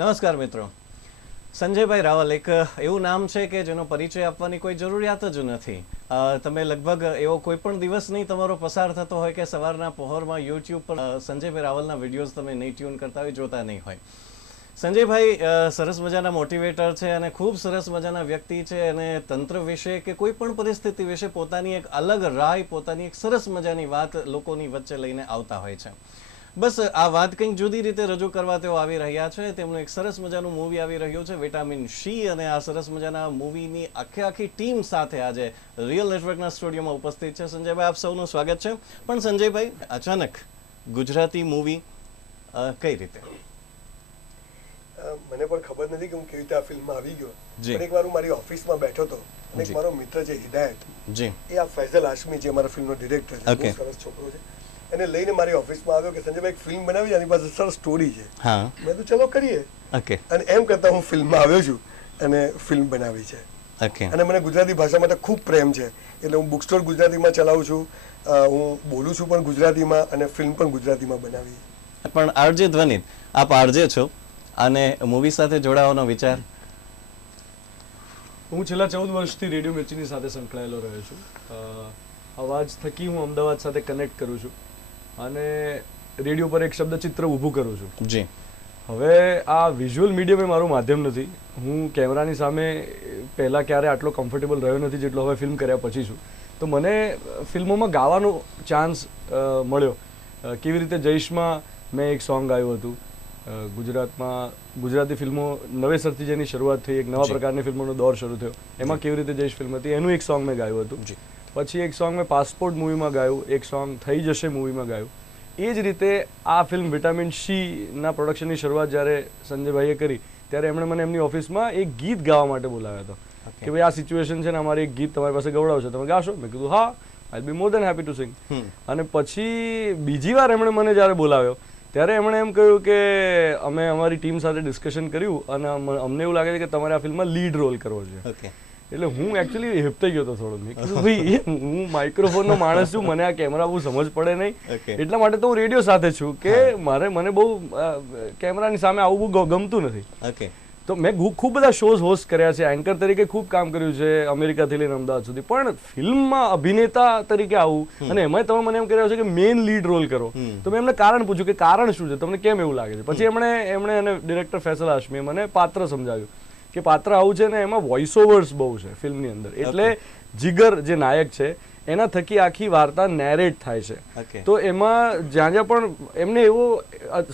નમસ્કાર મિત્રો. સંજયભાઈ રાવલ એક એવું નામ છે કે જેનો પરિચય આપવાની કોઈ જરૂરિયાત જ નથી. તમે લગભગ એવો કોઈ પણ દિવસ નહીં તમારો પસાર થતો હોય કે સવારના પહોરમાં યુટ્યુબ પર સંજયભાઈ રાવલના વિડીયોઝ તમે નહીં ટ્યુન કરતા હોય, જોતા નહીં હોય. સંજયભાઈ સરસ મજાના મોટિવેટર છે અને ખૂબ સરસ મજાના વ્યક્તિ છે અને તંત્ર વિશે કે કોઈ પણ પરિસ્થિતિ વિશે પોતાની એક અલગ રાય, પોતાની એક સરસ મજાની વાત લોકોની વચ્ચે લઈને આવતા હોય છે. બસ આ વાત કંઈક જુદી રીતે રજૂ કરવા તેઓ આવી રહ્યા છે. તેમનું એક સરસ મજાનું મૂવી આવી રહ્યું છે વિટામિન સી, અને આ સરસ મજાના મૂવીની આખી ટીમ સાથે આજે રિયલ નેટવર્કના સ્ટુડિયોમાં ઉપસ્થિત છે. સંજયભાઈ, આપ સૌનું સ્વાગત છે. પણ સંજયભાઈ, અચાનક ગુજરાતી મૂવી કઈ રીતે? મને પણ ખબર નથી કે હું કેવી રીતે આ ફિલ્મમાં આવી ગયો. પણ એકવાર હું મારી ઓફિસમાં બેઠો હતો અને એક મારો મિત્ર છે હિદાયત, એ આ ફૈઝલ હાશમી જે અમારા ફિલ્મનો ડિરેક્ટર છે, બહુ સરસ છોકરો છે, એને લઈને મારી ઓફિસમાં આવ્યો કે સંજયભાઈ એક ફિલ્મ બનાવી, આની પાસે સરસ સ્ટોરી છે. મેં તો ચલો કરીએ. અને એમ કરતા હું ફિલ્મમાં આવ્યો છું અને ફિલ્મ બનાવી છે. અને મને ગુજરાતી ભાષા માટે ખૂબ પ્રેમ છે, એટલે હું બુક સ્ટોર ગુજરાતીમાં ચલાવું છું, હું બોલું છું પણ ગુજરાતીમાં, અને ફિલ્મ પણ ગુજરાતીમાં બનાવી. પણ આરજે ધ્વનિત, આપ આરજે છો અને મૂવી સાથે જોડાવાનો વિચાર? હું છેલ્લા 14 વર્ષથી રેડિયો મિર્ચીની સાથે સંકળાયેલો રહ્યો છું. અવાજ થકી હું અમદાવાદ સાથે કનેક્ટ કરું છું અને રેડિયો પર એક શબ્દચિત્ર ઊભું કરું છું. જી. હવે આ વિઝ્યુઅલ મીડિયમ એ મારું માધ્યમ નથી. હું કેમેરાની સામે પહેલાં ક્યારે આટલો કમ્ફર્ટેબલ રહ્યો નથી જેટલો હવે ફિલ્મ કર્યા પછી છું. તો મને ફિલ્મોમાં ગાવાનો ચાન્સ મળ્યો. કેવી રીતે જઈશમાં મેં એક સોંગ ગાયું હતું. ગુજરાતમાં ગુજરાતી ફિલ્મો નવેસરથી જેની શરૂઆત થઈ, એક નવા પ્રકારની ફિલ્મોનો દોર શરૂ થયો, એમાં કેવી રીતે જઈશ ફિલ્મ હતી, એનું એક સોંગ મેં ગાયું હતું. પછી એક સોંગ મેં પાસપોર્ટ મૂવીમાં ગાયું, એક સોંગ થઈ જશે મૂવીમાં ગાયું. એ જ રીતે આ ફિલ્મ વિટામિન સીના પ્રોડક્શનની શરૂઆત જ્યારે સંજયભાઈએ કરી ત્યારે એમણે મને એમની ઓફિસમાં એક ગીત ગાવા માટે બોલાવ્યો હતો કે ભાઈ આ સિચ્યુએશન છે ને, અમારે એક ગીત તમારી પાસે ગવડાવશે, તમે ગાશો? મેં કીધું હા, આઈ બી મોર દેન હેપી ટુ સિંગ. અને પછી બીજી વાર એમણે મને જ્યારે બોલાવ્યો ત્યારે એમણે એમ કહ્યું કે અમે અમારી ટીમ સાથે ડિસ્કશન કર્યું અને અમને એવું લાગે છે કે તમારે આ ફિલ્મમાં લીડ રોલ કરવો છે. એટલે હું એકચ્યુઅલી હિપતાઈ ગયો હતો થોડો. મેં કીધું ભાઈ હું માઇક્રોફોનનો માણસ છું, મને આ કેમેરા બહુ સમજ પડે નહીં, એટલા માટે તો હું રેડિયો સાથે છું કે મને બહુ કેમેરાની સામે આવું બહુ ગમતું નથી. તો મેં ખૂબ બધા શોઝ હોસ્ટ કર્યા છે, એન્કર તરીકે ખૂબ કામ કર્યું છે અમેરિકાથી લઈને અમદાવાદ સુધી, પણ ફિલ્મમાં અભિનેતા તરીકે આવું અને એમાં તમે મને એમ કર્યા છે કે મેઇન લીડ રોલ કરો. તો મેં એમને કારણ પૂછ્યું કે કારણ શું છે, તમને કેમ એવું લાગે છે? પછી એમણે અને ડિરેક્ટર ફૈઝલ હાશમીએ મને પાત્ર સમજાવ્યું કે પાત્ર આવું છે ને એમાં વોઇસ ઓવર્સ બહુ છે ફિલ્મની અંદર, એટલે જીગર જે નાયક છે એના થકી આખી વાર્તા નેરેટ થાય છે. તો એમાં જ્યાં જ્યાં પણ એમને એવો,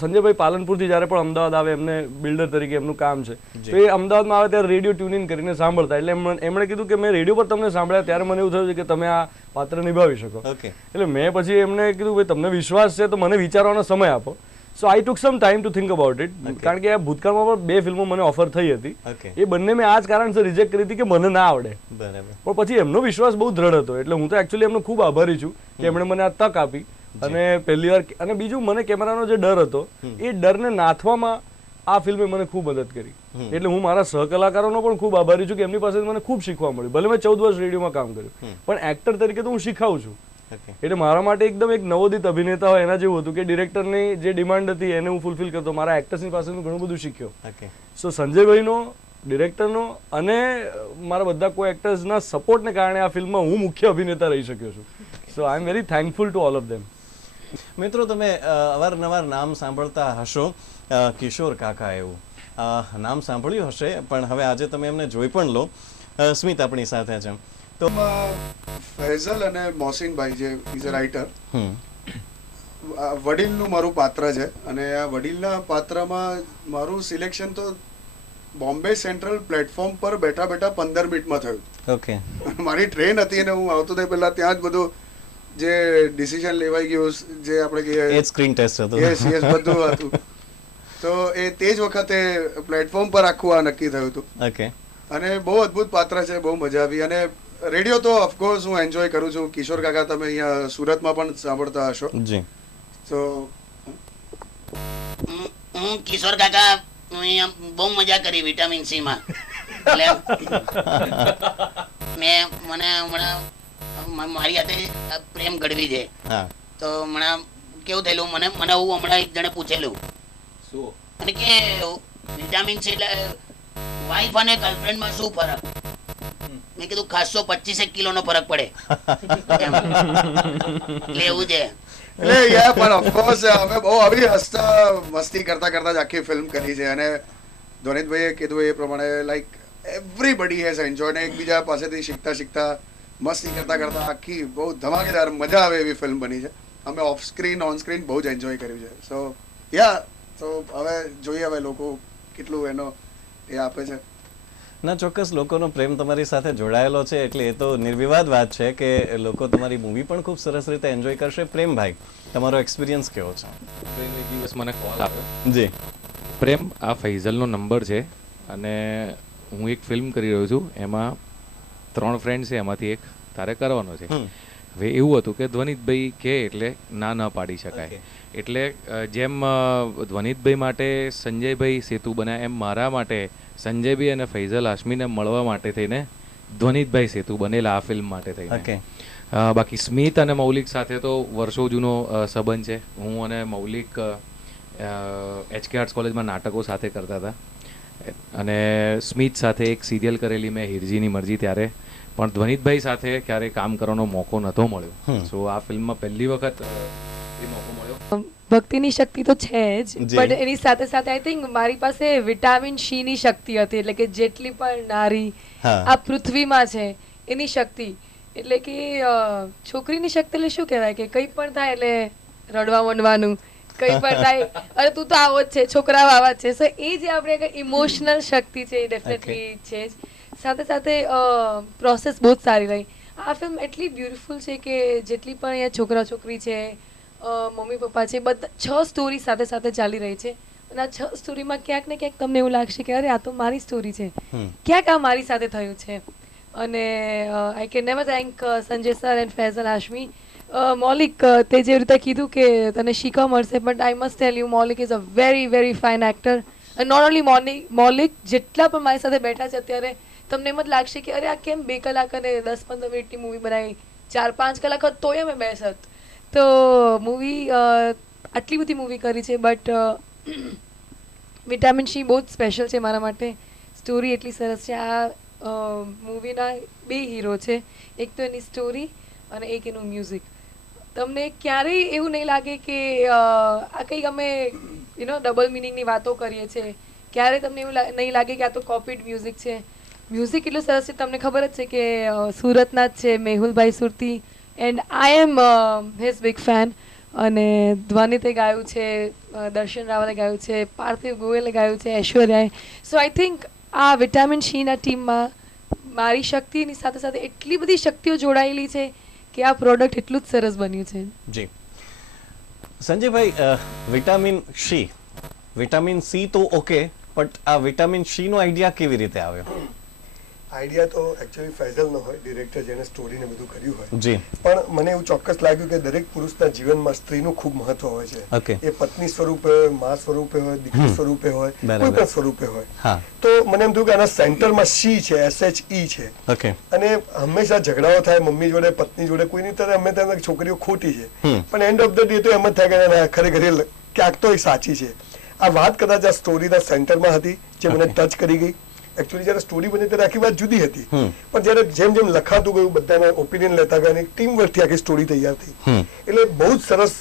સંજયભાઈ પાલનપુરથી જ્યારે પણ અમદાવાદ આવે, એમને બિલ્ડર તરીકે એમનું કામ છે, તો એ અમદાવાદમાં આવે ત્યારે રેડિયો ટ્યુનિંગ કરીને સાંભળતા. એટલે એમણે કીધું કે મેં રેડિયો પર તમને સાંભળ્યા ત્યારે મને એવું થયું છે કે તમે આ પાત્ર નિભાવી શકો. એટલે મેં પછી એમને કીધું ભાઈ તમને વિશ્વાસ છે તો મને વિચારવાનો સમય આપો. So I took some time to think about it, કારણ કે આ ભૂતકાળમાં પણ 2 ફિલ્મો મને ઓફર થઈ હતી. એ બંને મેં આ જ કારણસર રિજેક્ટ કરી હતી કે મને ના આવડે. પણ પછી એમનો વિશ્વાસ બહુ દ્રઢ હતો, એટલે હું તો એકચ્યુઅલી એમનો ખૂબ આભારી છું કે એમણે મને આ તક આપી. અને પહેલી વાર, અને બીજું મને કેમેરાનો જે ડર હતો એ ડરને નાથવામાં આ ફિલ્મે મને ખૂબ મદદ કરી. એટલે હું મારા સહકલાકારોનો પણ ખૂબ આભારી છું કે એમની પાસે મને ખૂબ શીખવા મળ્યું. ભલે મેં 14 વર્ષ રેડિયોમાં કામ કર્યું, પણ એક્ટર તરીકે તો હું શીખાવું છું. એટલે મારા માટે એકદમ એક નવોદિત અભિનેતા હોય એના જેવું હતું કે ડિરેક્ટરની જે ડિમાન્ડ હતી એને હું ફૂલફિલ કરતો. મારા એક્ટર્સની પાસેથી ઘણું બધું શીખ્યો. સો સંજયભાઈનો, ડિરેક્ટરનો અને મારા બધા કોઈ એક્ટર્સના સપોર્ટને કારણે આ ફિલ્મમાં હું મુખ્ય અભિનેતા રહી શક્યો છું. So I am very thankful to all of them. મિત્રો, તમે અવારનવાર નામ સાંભળતા હશો, કિશોર કાકા એવું નામ સાંભળ્યું હશે, પણ હવે આજે તમે એમને જોઈ પણ લો. સ્મિત આપણી સાથે છે. તો ફૈઝલ અને મોહસિનભાઈ જે ઇઝ અ રાઇટર, વડીલનું મારું પાત્ર છે અને આ વડીલના પાત્રમાં મારું સિલેક્શન તો બોમ્બે સેન્ટ્રલ પ્લેટફોર્મ પર બેઠા બેઠા 15 મિનિટમાં થયું. મારી ટ્રેન હતી અને હું આવતો તે પહેલા ત્યાં જ બધું જે ડિસિઝન લેવાઈ ગયું, જે આપણે કહીએ સ્ક્રીન ટેસ્ટ હતું, યસ બધું હતું. તો એ તે જ વખતે પ્લેટફોર્મ પર આખું આ નક્કી થયું હતું. અને બહુ અદ્ભુત પાત્ર છે, બહુ મજા આવી. અને રેડિયો તો ઓફકોર્સ હું એન્જોય કરું છું. કિશોર કાકા તમે અહીંયા સુરતમાં પણ સાંભળતા હશો. જી. તો હું કિશોર કાકા અહીંયા બહુ મજા કરી વિટામિન સી માં. મેં મને હમણાં મારી હાથે પ્રેમ ગઢવી છે, તો હમણાં કેવું થયેલું, મને હમણાં એક જણે પૂછેલું અને કે વિટામિન સી એટલે વાઈફ અને ગર્લફ્રેન્ડમાં શું ફરક? મેં કીધું ખાસો 25 કિલોનો ફરક પડે એમ. એટલે એવું છે. એટલે યાર પણ ઓફકોર્સ અમે બહુ આવી હસતા મસ્તી કરતા કરતા જ આખી ફિલ્મ કરી છે અને ધ્વનિતભાઈએ કીધું એ પ્રમાણે લાઈક એવરીબડી હેઝ એન્જોય ને એકબીજા પાસેથી શીખતા મસ્તી કરતા કરતા આખી બહુ ધમાકેદાર મજા આવે એવી ફિલ્મ બની છે. અમે ઓફ સ્ક્રીન ઓન સ્ક્રીન બહુ જ એન્જોય કર્યું છે. સો યા તો હવે જોઈએ હવે લોકો કેટલું એનો એ આપે છે. ના, ચોક્કસ લોકોનો પ્રેમ તમારી સાથે જોડાયેલો છે એટલે એ તો નિર્વિવાદ વાત છે કે લોકો તમારી મૂવી પણ ખૂબ સરસ રીતે એન્જોય કરશે. પ્રેમભાઈ, તમારો એક્સપિરિયન્સ કેવો છે? એક દિવસ મને કોલ આવ્યો, જી પ્રેમ આ ફૈઝલનો નંબર છે અને હું એક ફિલ્મ કરી રહ્યો છું, એમાં 3 ફ્રેન્ડ છે, એમાંથી એક તારે કરવાનો છે. હવે એવું હતું કે ધ્વનિતભાઈ કહે એટલે ના પાડી શકાય. એટલે જેમ ધ્વનિતભાઈ માટે સંજયભાઈ સેતુ બન્યા એમ મારા માટે સંજયભાઈ અને ફૈઝલ હાશમીને મળવા માટે થઈને ધ્વનિતભાઈ સેતુ બનેલા આ ફિલ્મ માટે થઈને. બાકી સ્મિત અને મૌલિક સાથે તો વર્ષો જૂનો સંબંધ છે. હું અને મૌલિક HK આર્ટ્સ કોલેજમાં નાટકો સાથે કરતા હતા અને સ્મિત સાથે એક સિરિયલ કરેલી મેં હિરજીની મરજી ત્યારે, પણ ધ્વનિતભાઈ સાથે ક્યારેય કામ કરવાનો મોકો નહોતો મળ્યો. સો આ ફિલ્મમાં પહેલી વખત એ મોકો મળ્યો. ભક્તિની શક્તિ તો છે જ, બટ એની સાથે સાથે આઈ થિંક મારી પાસે વિટામિન સી ની શક્તિ હતી. એટલે કે જેટલી પણ નારી આ પૃથ્વીમાં છે એની શક્તિ, એટલે કે છોકરીની શક્તિ એટલે શું કહેવાય કે કંઈ પણ થાય એટલે રડવા માંડવાનું, કંઈ પણ થાય અરે તું તો આવો જ છે, છોકરાઓ આવા જ છે. સો એ જે આપણે ઇમોશનલ શક્તિ છે એ ડેફિનેટલી છે જ. સાથે સાથે પ્રોસેસ બહુ જ સારી રહી. આ ફિલ્મ એટલી બ્યુટીફુલ છે કે જેટલી પણ અહીંયા છોકરા છોકરી છે, મમ્મી પપ્પા છે, બધા 6 સ્ટોરી સાથે સાથે ચાલી રહી છે. અને આ 6 સ્ટોરીમાં ક્યાંક ને ક્યાંક તમને એવું લાગશે કે અરે આ તો મારી સ્ટોરી છે, ક્યાંક આ મારી સાથે થયું છે. અને I can never thank Sanjay sir and Faisal Hashmi. Maulik, તે જે રીતે કીધું કે તને શીખવા મળશે, but I must tell you Maulik is a very very fine actor. And not only Maulik, જેટલા પણ મારી સાથે બેઠા છે અત્યારે, તમને એમ જ લાગશે કે અરે આ કેમ 2 કલાક અને 10-15 મિનિટની મૂવી બનાવી, 4-5 કલાક હોત તોય અમે બેસત. તો મૂવી આટલી બધી મૂવી કરી છે, બટ વિટામિન સી બહુ જ સ્પેશિયલ છે મારા માટે. સ્ટોરી એટલી સરસ છે. આ મૂવીના 2 હીરો છે, એક તો એની સ્ટોરી અને એક એનું મ્યુઝિક. તમને ક્યારેય એવું નહીં લાગે કે આ કંઈક અમે ડબલ મિનિંગની વાતો કરીએ છીએ. ક્યારેય તમને એવું નહીં લાગે કે આ તો કોપીડ મ્યુઝિક છે. મ્યુઝિક એટલું સરસ છે, તમને ખબર જ છે કે સુરતના જ છે Mehulbhai Surti, and I am his big fan. અને ધ્વનિતે ગાયું છે, દર્શન રાવલે ગાયું છે, પાર્થિવ ગોયલે ગાયું છે, ઐશ્વર્યાએ. સો આઈ થિંક આ વિટામિન સીના ટીમમાં મારી શક્તિની સાથે સાથે એટલી બધી શક્તિઓ જોડાયેલી છે કે આ પ્રોડક્ટ એટલું જ સરસ બન્યું છે. જી સંજયભાઈ, વિટામિન સી તો ઓકે, બટ આ વિટામિન સી નો આઈડિયા કેવી રીતે આવ્યો? આઈડિયા તો એકચ્યુઅલી ફૈઝલનો હોય, ડિરેક્ટર જેને સ્ટોરીને બધું કર્યું હોય. જી. પણ મને એવું ચોક્કસ લાગ્યું કે દરેક પુરુષના જીવનમાં સ્ત્રીનું ખૂબ મહત્વ હોય છે. એ પત્ની સ્વરૂપે હોય, મા સ્વરૂપે હોય, દીકરી સ્વરૂપે હોય, કોઈ પણ સ્વરૂપે હોય. તો મને એમ થયું કે આના સેન્ટરમાં સી છે, SHE છે. અને હંમેશા ઝઘડાઓ થાય મમ્મી જોડે, પત્ની જોડે, કોઈની તરફ અમે ત્યાં છોકરીઓ ખોટી છે, પણ એન્ડ ઓફ ધ ડે તો એમ જ થાય કે ખરેખર ક્યાંક તો એ સાચી છે. આ વાત કદાચ આ સ્ટોરીના સેન્ટરમાં હતી જે મને ટચ કરી ગઈ. એકચ્યુઅલી જયારે સ્ટોરી બની ત્યારે આખી વાત જુદી હતી, પણ જયારે જેમ જેમ લખાતું ગયું, બધાના ઓપિનિયન લેતા ગયા, ટીમ વર્કથી આખી સ્ટોરી તૈયાર થઈ. એટલે બહુ જ સરસ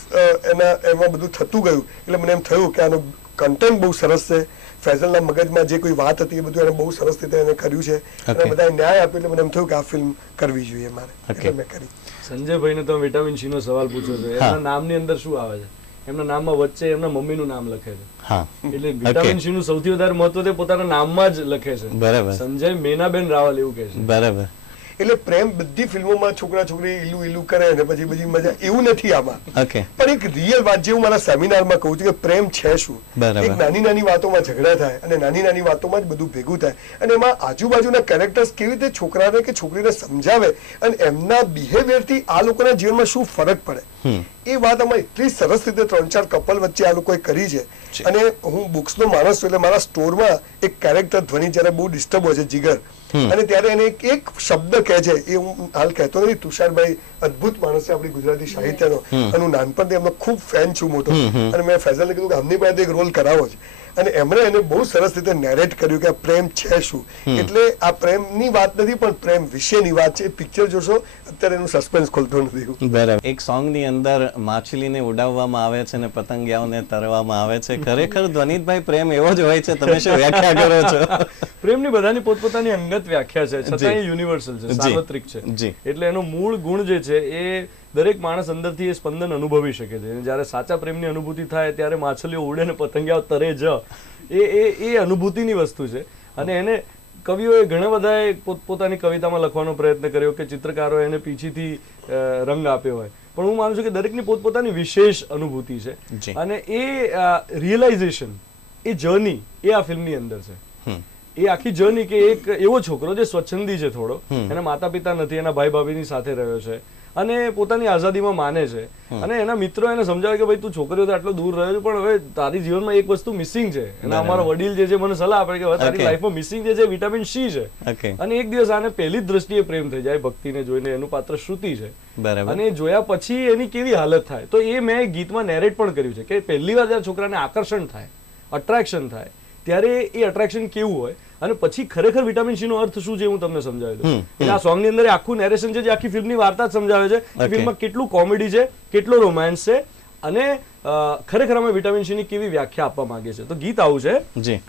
એમાં બધું થતું ગયું. એટલે મને એમ થયું કે આનો કન્ટેન્ટ બહુ સરસ છે. ફૈઝલના મગજમાં જે કોઈ વાત હતી એ બધું એને બહુ સરસ રીતે એને કર્યું છે અને બધાએ ન્યાય આપ્યો. એટલે મને એમ થયું કે આ ફિલ્મ કરવી જોઈએ મારે, એટલે મેં કરી. સંજયભાઈને તમે વિટામિન સી નો સવાલ પૂછ્યો છે, એના નામની અંદર શું આવે છે? એમના નામમાં વચ્ચે એમના મમ્મીનું નામ લખે છે. એટલે વિટામિન સી નું સૌથી વધારે મહત્વ તે પોતાના નામમાં જ લખે છે. બરાબર. સંજય મેનાબેન રાવલ એવું કહે છે. બરાબર. એટલે પ્રેમ બધી ફિલ્મોમાં છોકરા છોકરી ઈલું કરે ને પછી બધી મજા, એવું નથી આમાં. પણ એક રિયલ વાત જે હું મારા સેમિનારમાં કહું છું કે પ્રેમ છે શું. એક નાની નાની વાતોમાં ઝઘડા થાય અને નાની નાની વાતોમાં જ બધું ભેગું થાય, અને એમાં આજુબાજુના કેરેક્ટર્સ કેવી રીતે છોકરાને કે છોકરીને સમજાવે અને એમના બિહેવિયરથી આ લોકોના જીવનમાં શું ફરક પડે, એ વાત આમાં એટલી સરસ રીતે 3-4 કપલ વચ્ચે આ લોકોએ કરી છે. અને હું બુક્સનો માણસ છું એટલે મારા સ્ટોરમાં એક કેરેક્ટર ધ્વનિ જયારે બહુ ડિસ્ટર્બ હોય છે, જીગર, અને ત્યારે એને એક શબ્દ કહે છે, એ હું હાલ કહેતો નથી, તુષારભાઈ અદભુત માણસ છે આપણી ગુજરાતી સાહિત્યનો, અને હું નાનપણથી એમનો ખૂબ ફેન છું મોટો, અને મેં ફૈઝલને કીધું કે આમની પાસે એક રોલ કરાવો છે, અને એમણે એને બહુ સરસ રીતે નેરેટ કર્યું કે આ પ્રેમ છે શું. એટલે આ પ્રેમની વાત નથી પણ પ્રેમ વિશેની વાત છે. પિક્ચર જોશો અત્યારે એનું સસ્પેન્સ ખોલતો નથી. બરાબર. એક સોંગની અંદર માછલીને ઉડાવવામાં આવે છે અને પતંગિયાઓને તરવામાં આવે છે. ખરેખર ધ્વનિતભાઈ પ્રેમ એવો જ હોય છે, તમે શું વ્યાખ્યા કરો છો? પ્રેમની બધાની પોતપોતાની અંગત વ્યાખ્યા છે, છતાં એ યુનિવર્સલ છે, સાર્વત્રિક છે. એટલે એનો મૂળ ગુણ જે છે એ દરેક માણસ અંદરથી એ સ્પંદન અનુભવી શકે છે. જ્યારે સાચા પ્રેમની અનુભૂતિ થાય ત્યારે માછલીઓ ઉડે ને પતંગિયાઓ તરે જ, એ અનુભૂતિની વસ્તુ છે. અને એને કવિઓએ ઘણા બધાએ પોતપોતાની કવિતામાં લખવાનો પ્રયત્ન કર્યો કે ચિત્રકારો એને પીછીથી રંગ આપ્યો હોય, પણ હું માનું છું કે દરેકની પોતપોતાની વિશેષ અનુભૂતિ છે, અને એ રિયલાઇઝેશન, એ જર્ની, એ આ ફિલ્મની અંદર છે. એ આખી જર્ની કે એક એવો છોકરો જે સ્વચ્છંદી છે થોડો, એના માતા પિતા નથી, એના ભાઈ ભાભીની સાથે રહ્યો છે, અને પોતાની આઝાદીમાં માને છે, અને એના મિત્રો એને સમજાવે કે ભાઈ તું છોકરીઓથી આટલો દૂર રહ્યો છે, પણ હવે તારી જીવનમાં એક વસ્તુ મિસિંગ છે. એના અમારા વડીલ જે છે મને સલાહ આપે કે હવે તારી લાઈફમાં મિસિંગ જે છે વિટામિન સી છે. અને એક દિવસ આને પહેલી જ દ્રષ્ટિએ પ્રેમ થઈ જાય ભક્તિને જોઈને. એનું પાત્ર શ્રુતિ છે, અને જોયા પછી એની કેવી હાલત થાય, તો એ મેં ગીતમાં નેરેટ પણ કર્યું છે કે પહેલી વાર જયારે છોકરાને આકર્ષણ થાય, અટ્રેક્શન થાય, ત્યારે એ અટ્રેક્શન કેવું હોય, અને પછી ખરેખર વિટામિન સી નો અર્થ શું છે હું તમને સમજાવી દઉં. એટલે આ સોંગ ની અંદર આખું નેરેશન છે જે આખી ફિલ્મની વાર્તા જ સમજાવે છે. ફિલ્મમાં કેટલું કોમેડી છે, કેટલો રોમાન્સ છે, અને ખરેખર અમે વિટામિન સી ની કેવી વ્યાખ્યા આપવા માંગીએ છીએ. તો ગીત આવું છે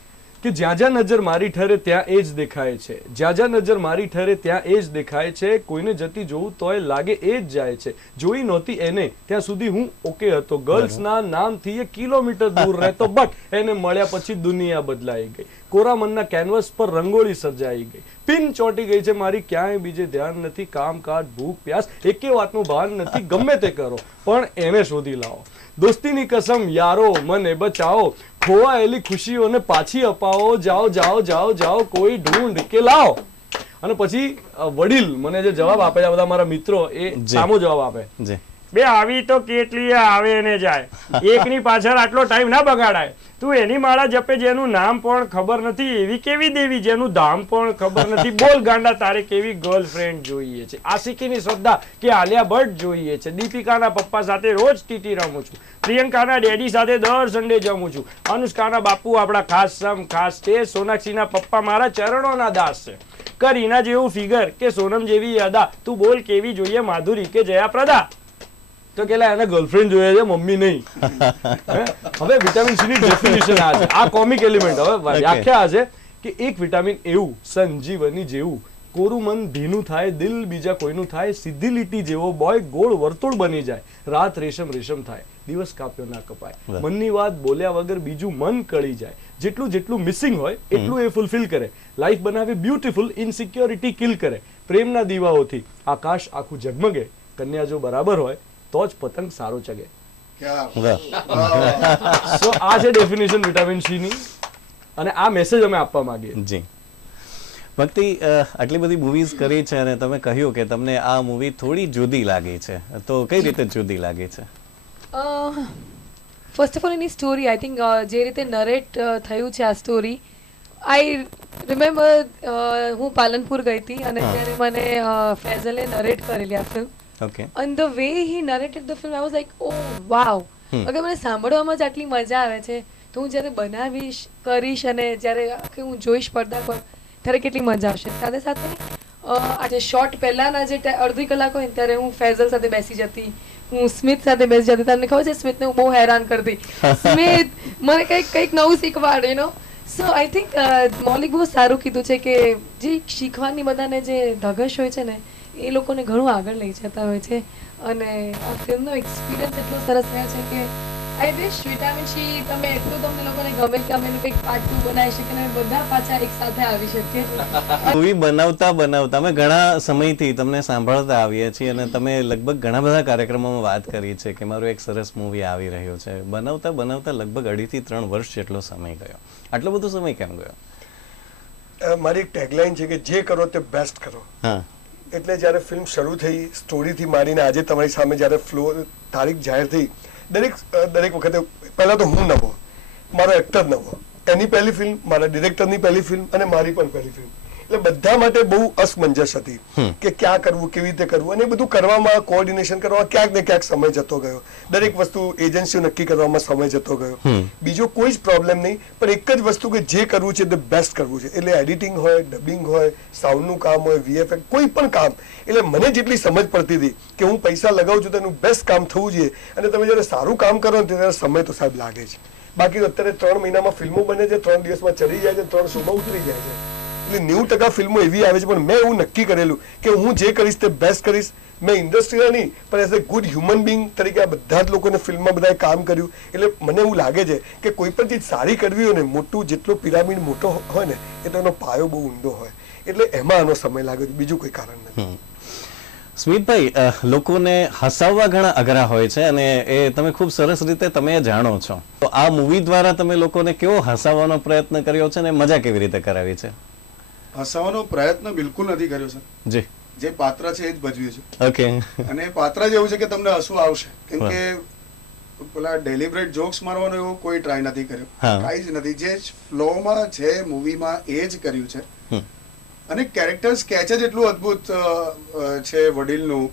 કે જ્યાં જ્યાં નજર મારી ઠરે ત્યાં એ જ દેખાય છે, જ્યાં જ્યાં નજર મારી ઠરે ત્યાં એ જ દેખાય છે, કોઈને જતી જોઉં તોય લાગે એ જ જાય છે, જોઈ નહોતી એને ત્યાં સુધી હું ઓકે હતો, ગર્લ્સના નામથી એ કિલોમીટર દૂર રહેતો, બટ એને મળ્યા પછી દુનિયા બદલાઈ ગઈ, કોરા મનના કેનવસ પર રંગોળી સર્જાઈ ગઈ, પિન ચોંટી ગઈ છે મારી, ક્યાંય બીજે ધ્યાન નથી, કામકાજ ભૂખ પ્યાસ એકે વાતનું ભાન નથી, ગમે તે કરો પણ એને શોધી લાવો, દોસ્તીની કસમ યારો મને બચાવો, ખોવાયેલી ખુશીઓને પાછી અપાવો, જાઓ જાઓ જાઓ જાઓ કોઈ ઢૂંઢ કે લાવો. અને પછી વડીલ મને જે જવાબ આપે છે બધા મારા મિત્રો, એ સામો જવાબ આપે, બે આવી તો કેટલી આવે ને જાય, એકની પાછળ આટલો ટાઈમ ના બગાડાય, તું એની માળા જપે જેનું નામ પણ ખબર નથી, એવી કેવી દેવી જેનું ધામ પણ ખબર નથી, બોલ ગાંડા તારે કેવી ગર્લફ્રેન્ડ જોઈએ છે, આશિકીની શ્રદ્ધા કે આલિયા ભટ્ટ જોઈએ છે, દીપિકાના પપ્પા સાથે રોજ ટીટી રમું છું, પ્રિયંકાના ડેડી સાથે દર સન્ડે જમું છું, અનુષ્કાના બાપુ આપણા ખાસ સમ ખાસ છે, સોનાક્ષીના પપ્પા મારા ચરણોના દાસ છે, કરીના જેવું ફિગર કે સોનમ જેવી અદા, તું બોલ કેવી જોઈએ માધુરી કે જયાપ્રદા. તો કેલા એને ગર્લફ્રેન્ડ જોઈએ છે, મમ્મી નહીં. હવે વિટામિન સી ની ડેફિનેશન આ છે, આ કોમિક એલિમેન્ટ. હવે વ્યાખ્યા છે કે એક વિટામિન એવું સંજીવની જેવું, કોરું મન ભીનું થાય, દિલ બીજા કોઈનું થાય, સીધી લીટી જેવો બોય ગોળ વર્તુળ બની જાય, રાત રેશમ રેશમ થાય, દિવસ કાપ્યો ના કપાય, મનની વાત બોલ્યા વગર બીજું મન કળી જાય, જેટલું જેટલું મિસિંગ હોય એટલું એ ફૂલફિલ કરે, લાઈફ બનાવી બ્યુટીફુલ, ઇનસિક્યોરિટી કિલ કરે, પ્રેમના દીવાઓથી આકાશ આખું ઝગમગે, કન્યા જો બરાબર હોય તો જ પતંગ સારો ચગે. સો આ છે ડેફિનેશન વિટામિન સી ની, અને આ મેસેજ અમે આપવા માંગીએ. જી ભક્તિ, આટલી બધી મૂવીઝ કરી છે અને તમે કહ્યું કે તમને આ મૂવી થોડી જુદી લાગી છે, તો કઈ રીતે જુદી લાગી છે? First of all any story, I think જે રીતે નરેટ થયું છે આ સ્ટોરી, આઈ રિમેમ્બર હું પાલનપુર ગઈ હતી અને ત્યારે મને ફૈઝલે નરેટ કરેલી આ film. Okay. And the way he narrated the film, I was like, oh wow. અગર મને સાંભળવામાં જ આટલી મજા આવે છે, તો હું જ્યારે બનાવીશ, કરીશ, અને જ્યારે હું જોઈશ પડદા પર ત્યારે કેટલી મજા આવશે. સાથે સાથે આજે શોર્ટ પહેલાના જે અડધી કલાક હોય ને ત્યારે હું ફૈઝલ સાથે બેસી જતી, હું સ્મિત સાથે બેસી જતી. તમને ખબર છે સ્મિતને હું બહુ હેરાન કરતી, સ્મિત મને કંઈક નવું શીખવાડે, you know. So I think મૌલિક બહુ સારું કીધું છે કે જે શીખવાની બધાને જે ધગશ હોય છે ને, એ લોકોને ઘણું આગળ લઈ જતા હોય છે. અને આ ફિલ્મનો એક્સપિરિયન્સ એટલો સરસ રહ્યો છે કે આઈ વિશ વિટામિન સી તમે એટલું તમને લોકોને ગમે કે અમે કંઈક પાર્ટ 2 બનાવી શકીએ અને બધા પાછા એક સાથે આવી શકીએ. મૂવી બનાવતા અમે ઘણા સમયથી તમને સાંભળતા આવીએ છીએ, અને તમે લગભગ ઘણા બધા કાર્યક્રમોમાં વાત કરી છે કે મારું એક સરસ મૂવી આવી રહ્યું છે. બનાવતા લગભગ 2.5 થી 3 વર્ષ જેટલો સમય ગયો. આટલો બધો સમય કેમ ગયો? મારી એક ટેગલાઇન છે કે જે કરો તે બેસ્ટ કરો. એટલે જ્યારે ફિલ્મ શરૂ થઈ, સ્ટોરીથી માંડીને આજે તમારી સામે જ્યારે ફ્લો તારીખ જાહેર થઈ, દરેક વખતે પહેલાં તો હું નવો, મારો એક્ટર નવો, એની પહેલી ફિલ્મ, મારા ડિરેક્ટરની પહેલી ફિલ્મ અને મારી પણ પહેલી ફિલ્મ. એટલે બધા માટે બહુ અસમંજસ હતી કે ક્યાં કરવું, કેવી રીતે કરવું, અને એ બધું કરવામાં, કોઓર્ડિનેશન કરવામાં ક્યાંક ને ક્યાંક સમય જતો ગયો. દરેક વસ્તુ એજન્સીઓ નક્કી કરવામાં સમય જતો ગયો. બીજો કોઈ જ પ્રોબ્લેમ નહીં, પણ એક જ વસ્તુ કે જે કરવું છે તે બેસ્ટ કરવું છે. એટલે એડિટિંગ હોય, ડબિંગ હોય, સાઉન્ડનું કામ હોય, VFX, કોઈ પણ કામ. એટલે મને જેટલી સમજ પડતી હતી કે હું પૈસા લગાવું છું તો એનું બેસ્ટ કામ થવું જોઈએ, અને તમે જ્યારે સારું કામ કરો ને ત્યારે સમય તો સાહેબ લાગે છે. બાકી તો અત્યારે 3 મહિનામાં ફિલ્મો બને છે, 3 દિવસમાં ચડી જાય છે, 3 શોમાં ઉતરી જાય છે. એટલે 90% ફિલ્મો એવી આવે છે, પણ મેં એવું નક્કી કરેલું કે હું જે કરીશ તે બેસ્ટ કરીશ. મેં ઇન્ડસ્ટ્રીના નહીં, પણ as a good human being તરીકે આ બધા જ લોકોને ફિલ્મમાં બધાએ કામ કર્યું. એટલે મને એવું લાગે છે કે કોઈ પણ ચીજ સારી કરવી હોય ને, મોટું જેટલો પિરામિડ મોટો હોય ને એટલો એનો પાયો બહુ ઊંડો હોય. એટલે એમાં આનો સમય લાગ્યો, બીજું કોઈ કારણ નથી. સ્મિતભાઈ, લોકોને હસાવવા ઘણા અઘરા હોય છે અને એ તમે ખૂબ સરસ રીતે તમે જાણો છો. તો આ મૂવી દ્વારા તમે લોકોને કેવો હસાવવાનો પ્રયત્ન કર્યો છે અને મજા કેવી રીતે કરાવી છે? હસાવવાનો પ્રયત્ન બિલકુલ નથી કર્યો સર. જી. જે પાત્ર છે એ જ ભજવ્યું છે. ઓકે. અને પાત્ર જ એવું છે કે તમને હસવું આવશે, કેમ કે પેલા ડેલિબરેટ જોક્સ મારવાનો એવો કોઈ ટ્રાય નથી કર્યો, કાંઈ જ નથી. જે ફ્લોમાં છે મૂવીમાં એ જ કર્યું છે. અને કેરેક્ટર સ્કેચ જ એટલું અદ્ભુત છે વડીલનું,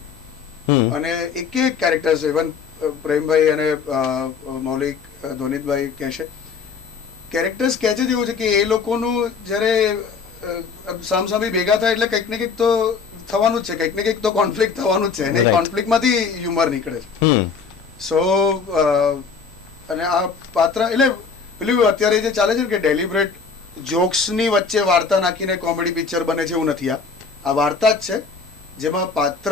અને એક એક કેરેક્ટર છે. ઇવન પ્રેમભાઈ અને મૌલિક ધોનિતભાઈ કહેશે, કેરેક્ટર સ્કેચ જ એવું છે કે એ લોકોનું જ્યારે સામસામે ભેગા થાય એટલે કંઈક ને કંઈક તો થવાનું જ છે, કંઈક ને કંઈક તો કોન્ફ્લિક્ટ થવાનું જ છે, અને કોન્ફ્લિક્ટમાંથી હ્યુમર નીકળે છે. સો અને આ પાત્ર એટલે પેલું અત્યારે જે ચાલે છે ને કે ડેલિબરેટ જોક્સની વચ્ચે વાર્તા નાખીને કોમેડી પિક્ચર બને છે, એવું નથી. આ વાર્તા જ છે જેમાં પાત્ર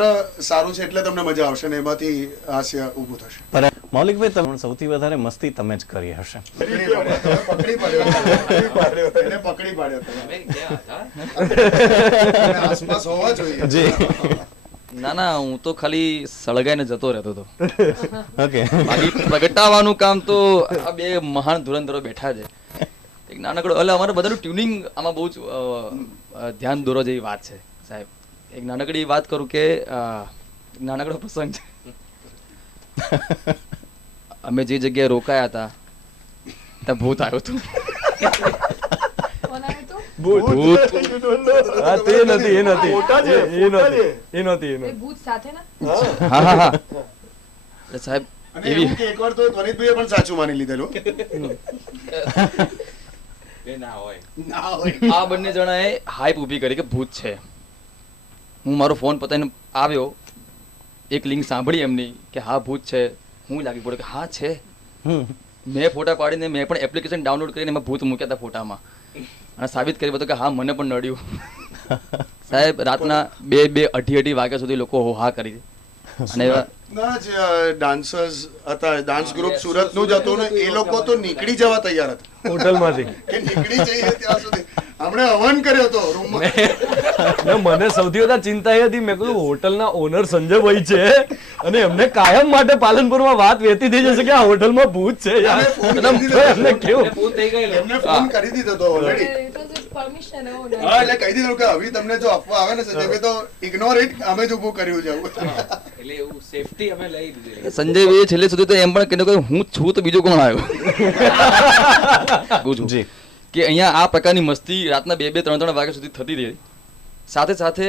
સારું છે એટલે તમને મજા આવશે ને એમાંથી હાસ્ય ઊભું થશે. મૌલિકભાઈ, તમે સૌથી વધારે મસ્તી તમે જ કરી હશે. પકડી પાડ્યો આસપાસ હોવા જોઈએ. ના ના, હું તો ખાલી સળગાઈને જતો રહેતો હતો. ઓકે. બાકી પ્રગટાવવાનું કામ તો આ બે મહાન ધુરંધરો બેઠા છે. એક નાનકડો એટલે અમારે બધાનું ટ્યુનિંગ આમાં બહુ જ ધ્યાન દોરવા જેવી વાત છે સાહેબ. એક નાનકડી વાત કરું કે નાનકડો પ્રસંગ છે. અમે જે જગ્યાએ રોકાયા હતા ત્યાં ભૂત આવ્યું હતું. હા હા હા સાહેબ. એકવાર તો ધ્વનિતભાઈએ પણ સાચું માની લીધેલું. આ બંને જણાએ હાઈપ ઊભી કરી કે ભૂત છે. હું મારો ફોન પતાવીને આવ્યો, એક લિંક સાંભળી એમની કે હા ભૂત છે. હું લાગી પડ્યો કે હા છે. મેં ફોટા પાડીને મેં પણ એપ્લિકેશન ડાઉનલોડ કરીને એમાં ભૂત મૂક્યા હતા ફોટામાં, અને સાબિત કરી બધું કે હા મને પણ નડ્યું. સાહેબ રાતના 2-2 વાગ્યા સુધી લોકો હા કરી. અને ડાન્સર્સ હતા, ડાન્સ ગ્રુપ સુરત નું જ હતું ને, એ લોકો તો નીકળી જવા તૈયાર હતા હોટલમાંથી કે નીકળી જઈએ ત્યાં સુધી. આપણે હવન કર્યો હતો રૂમમાં. મને સૌથી વધારે ચિંતા એ હતી, મેં કીધું હોટલના ઓનર સંજયભાઈ છે અને એમને કાયમ માટે પાલનપુરમાં વાત વહેતી થઈ જશે કે આ હોટલમાં ભૂત છે. એમને ફોન કરી દીધો હતો ઓલરેડી. એટલે કહી દીધું કે હવે તમને જો અફવા આવે ને સંજયભાઈ તો ઇગ્નોર ઇટ, અમે જ ઉભું કર્યું છે. એટલે એવું સેફટી અમે લઈ લીધી. સંજયભાઈ છેલ્લે સુધી તો એમ પણ કીધું કે હું છું તો બીજું કોણ આવ્યું. કે અહીંયા આ પ્રકારની મસ્તી રાતના 2-3 વાગ્યા સુધી થતી રહી. સાથે સાથે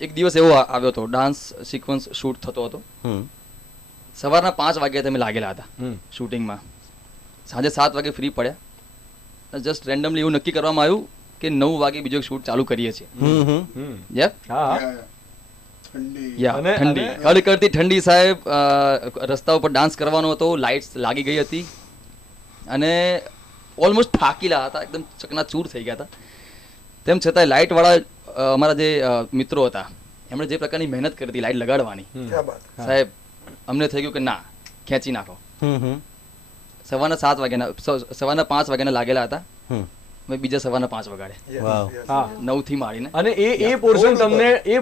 એક દિવસ એવો આવ્યો હતો, ડાન્સ સિક્વન્સ શૂટ થતો હતો. સવારના 5 વાગ્યા તમે લાગેલા હતા શૂટિંગમાં. સાંજે 7 વાગે ફ્રી પડ્યા. જસ્ટ રેન્ડમલી એવું નક્કી કરવામાં આવ્યું કે 9 વાગે બીજો એક શૂટ ચાલુ કરીએ છીએ. ઠંડી કડકડતી ઠંડી સાહેબ. રસ્તા ઉપર ડાન્સ કરવાનો હતો, લાઇટ્સ લાગી ગઈ હતી અને ઓલમોસ્ટ થાકેલા હતા, એકદમ ચકનાચૂર થઈ ગયા હતા. તેમ છતાં લાઇટ વાળા અમારા જે મિત્રો હતા એમણે જે પ્રકારની મહેનત કરી હતી લાઇટ લગાડવાની, સાહેબ અમને થઈ ગયું કે ના ખેંચી નાખો. સવારના 5 વાગ્યાના લાગેલા હતા, બીજા 5:15 વગાડે 9 થી માંડીને. અને એ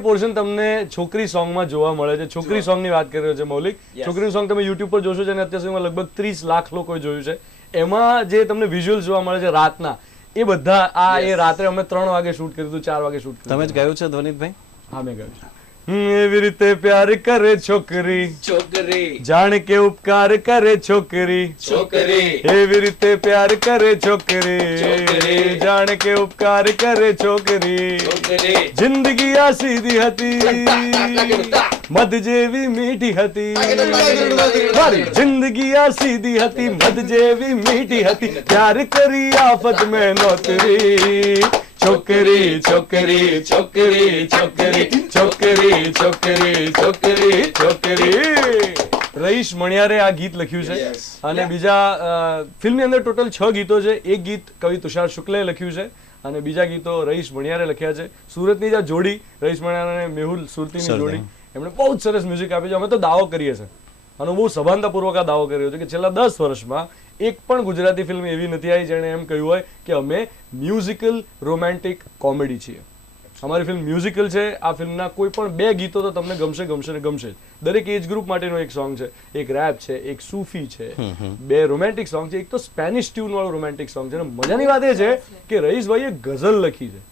પોર્શન તમને છોકરી સોંગ માં જોવા મળે છે. છોકરી સોંગ ની વાત કરી રહ્યો છે મૌલિક. છોકરી સોંગ તમે યુટ્યુબ પર જોશો અને અત્યાર સુધીમાં લગભગ 30 લાખ લોકોએ જોયું છે. એમાં જે તમને વિઝ્યુઅલ જોવા મળે છે રાતના, એ બધા એ રાત્રે અમે 3 વાગે શૂટ કર્યું હતું, 4 વાગે શૂટ કર્યું. તમે જ ગાયું છે ધ્વનિતભાઈ? હા મેં ગાયું છે. એવી રીતે પ્યાર કરે છોકરી જાણ કે ઉપકાર કરે છોકરી એવી રીતે પ્યાર કરે છોકરી જાણ કે ઉપકાર કરે છોકરી જિંદગી આ સીધી હતી મધ જેવી મીઠી હતી મારી જિંદગી આ સીધી હતી મધ જેવી મીઠી હતી પ્યાર કરી આફત મેં નોતરી છોકરી છોકરી છોકરી છોકરી છોકરી છોકરી છોકરી છોકરી રહીશ મણિયારે આ ગીત લખ્યું છે અને બીજા ફિલ્મની અંદર ટોટલ 6 ગીતો છે. એક ગીત કવિ તુષાર શુક્લે લખ્યું છે અને બીજા ગીતો રહીશ મણિયારે લખ્યા છે. સુરતની જે જોડી રહીશ મણિયાર અને મેહુલ સુરતીની જોડી એમણે બહુ જ સરસ મ્યુઝિક આપ્યું છે. અમે તો દાવો કરીએ છીએ અને બહુ સભાનતાપૂર્વક આ દાવો કર્યો છે કે છેલ્લા 10 વર્ષમાં એક પણ ગુજરાતી ફિલ્મ એવી નથી આવી જેણે એમ કહ્યું હોય કે અમે મ્યુઝિકલ રોમેન્ટિક કોમેડી છીએ. અમારી ફિલ્મ મ્યુઝિકલ છે. આ ફિલ્મના કોઈ પણ 2 ગીતો તો તમને ગમશે ગમશે ને ગમશે. દરેક એજ ગ્રુપ માટેનો એક સોંગ છે, એક રેપ છે, એક સૂફી છે, 2 રોમેન્ટિક સોંગ છે, એક તો સ્પેનિશ ટ્યુન વાળું રોમેન્ટિક સોંગ છે. અને મજાની વાત એ છે કે રહીશભાઈએ ગઝલ લખી છે.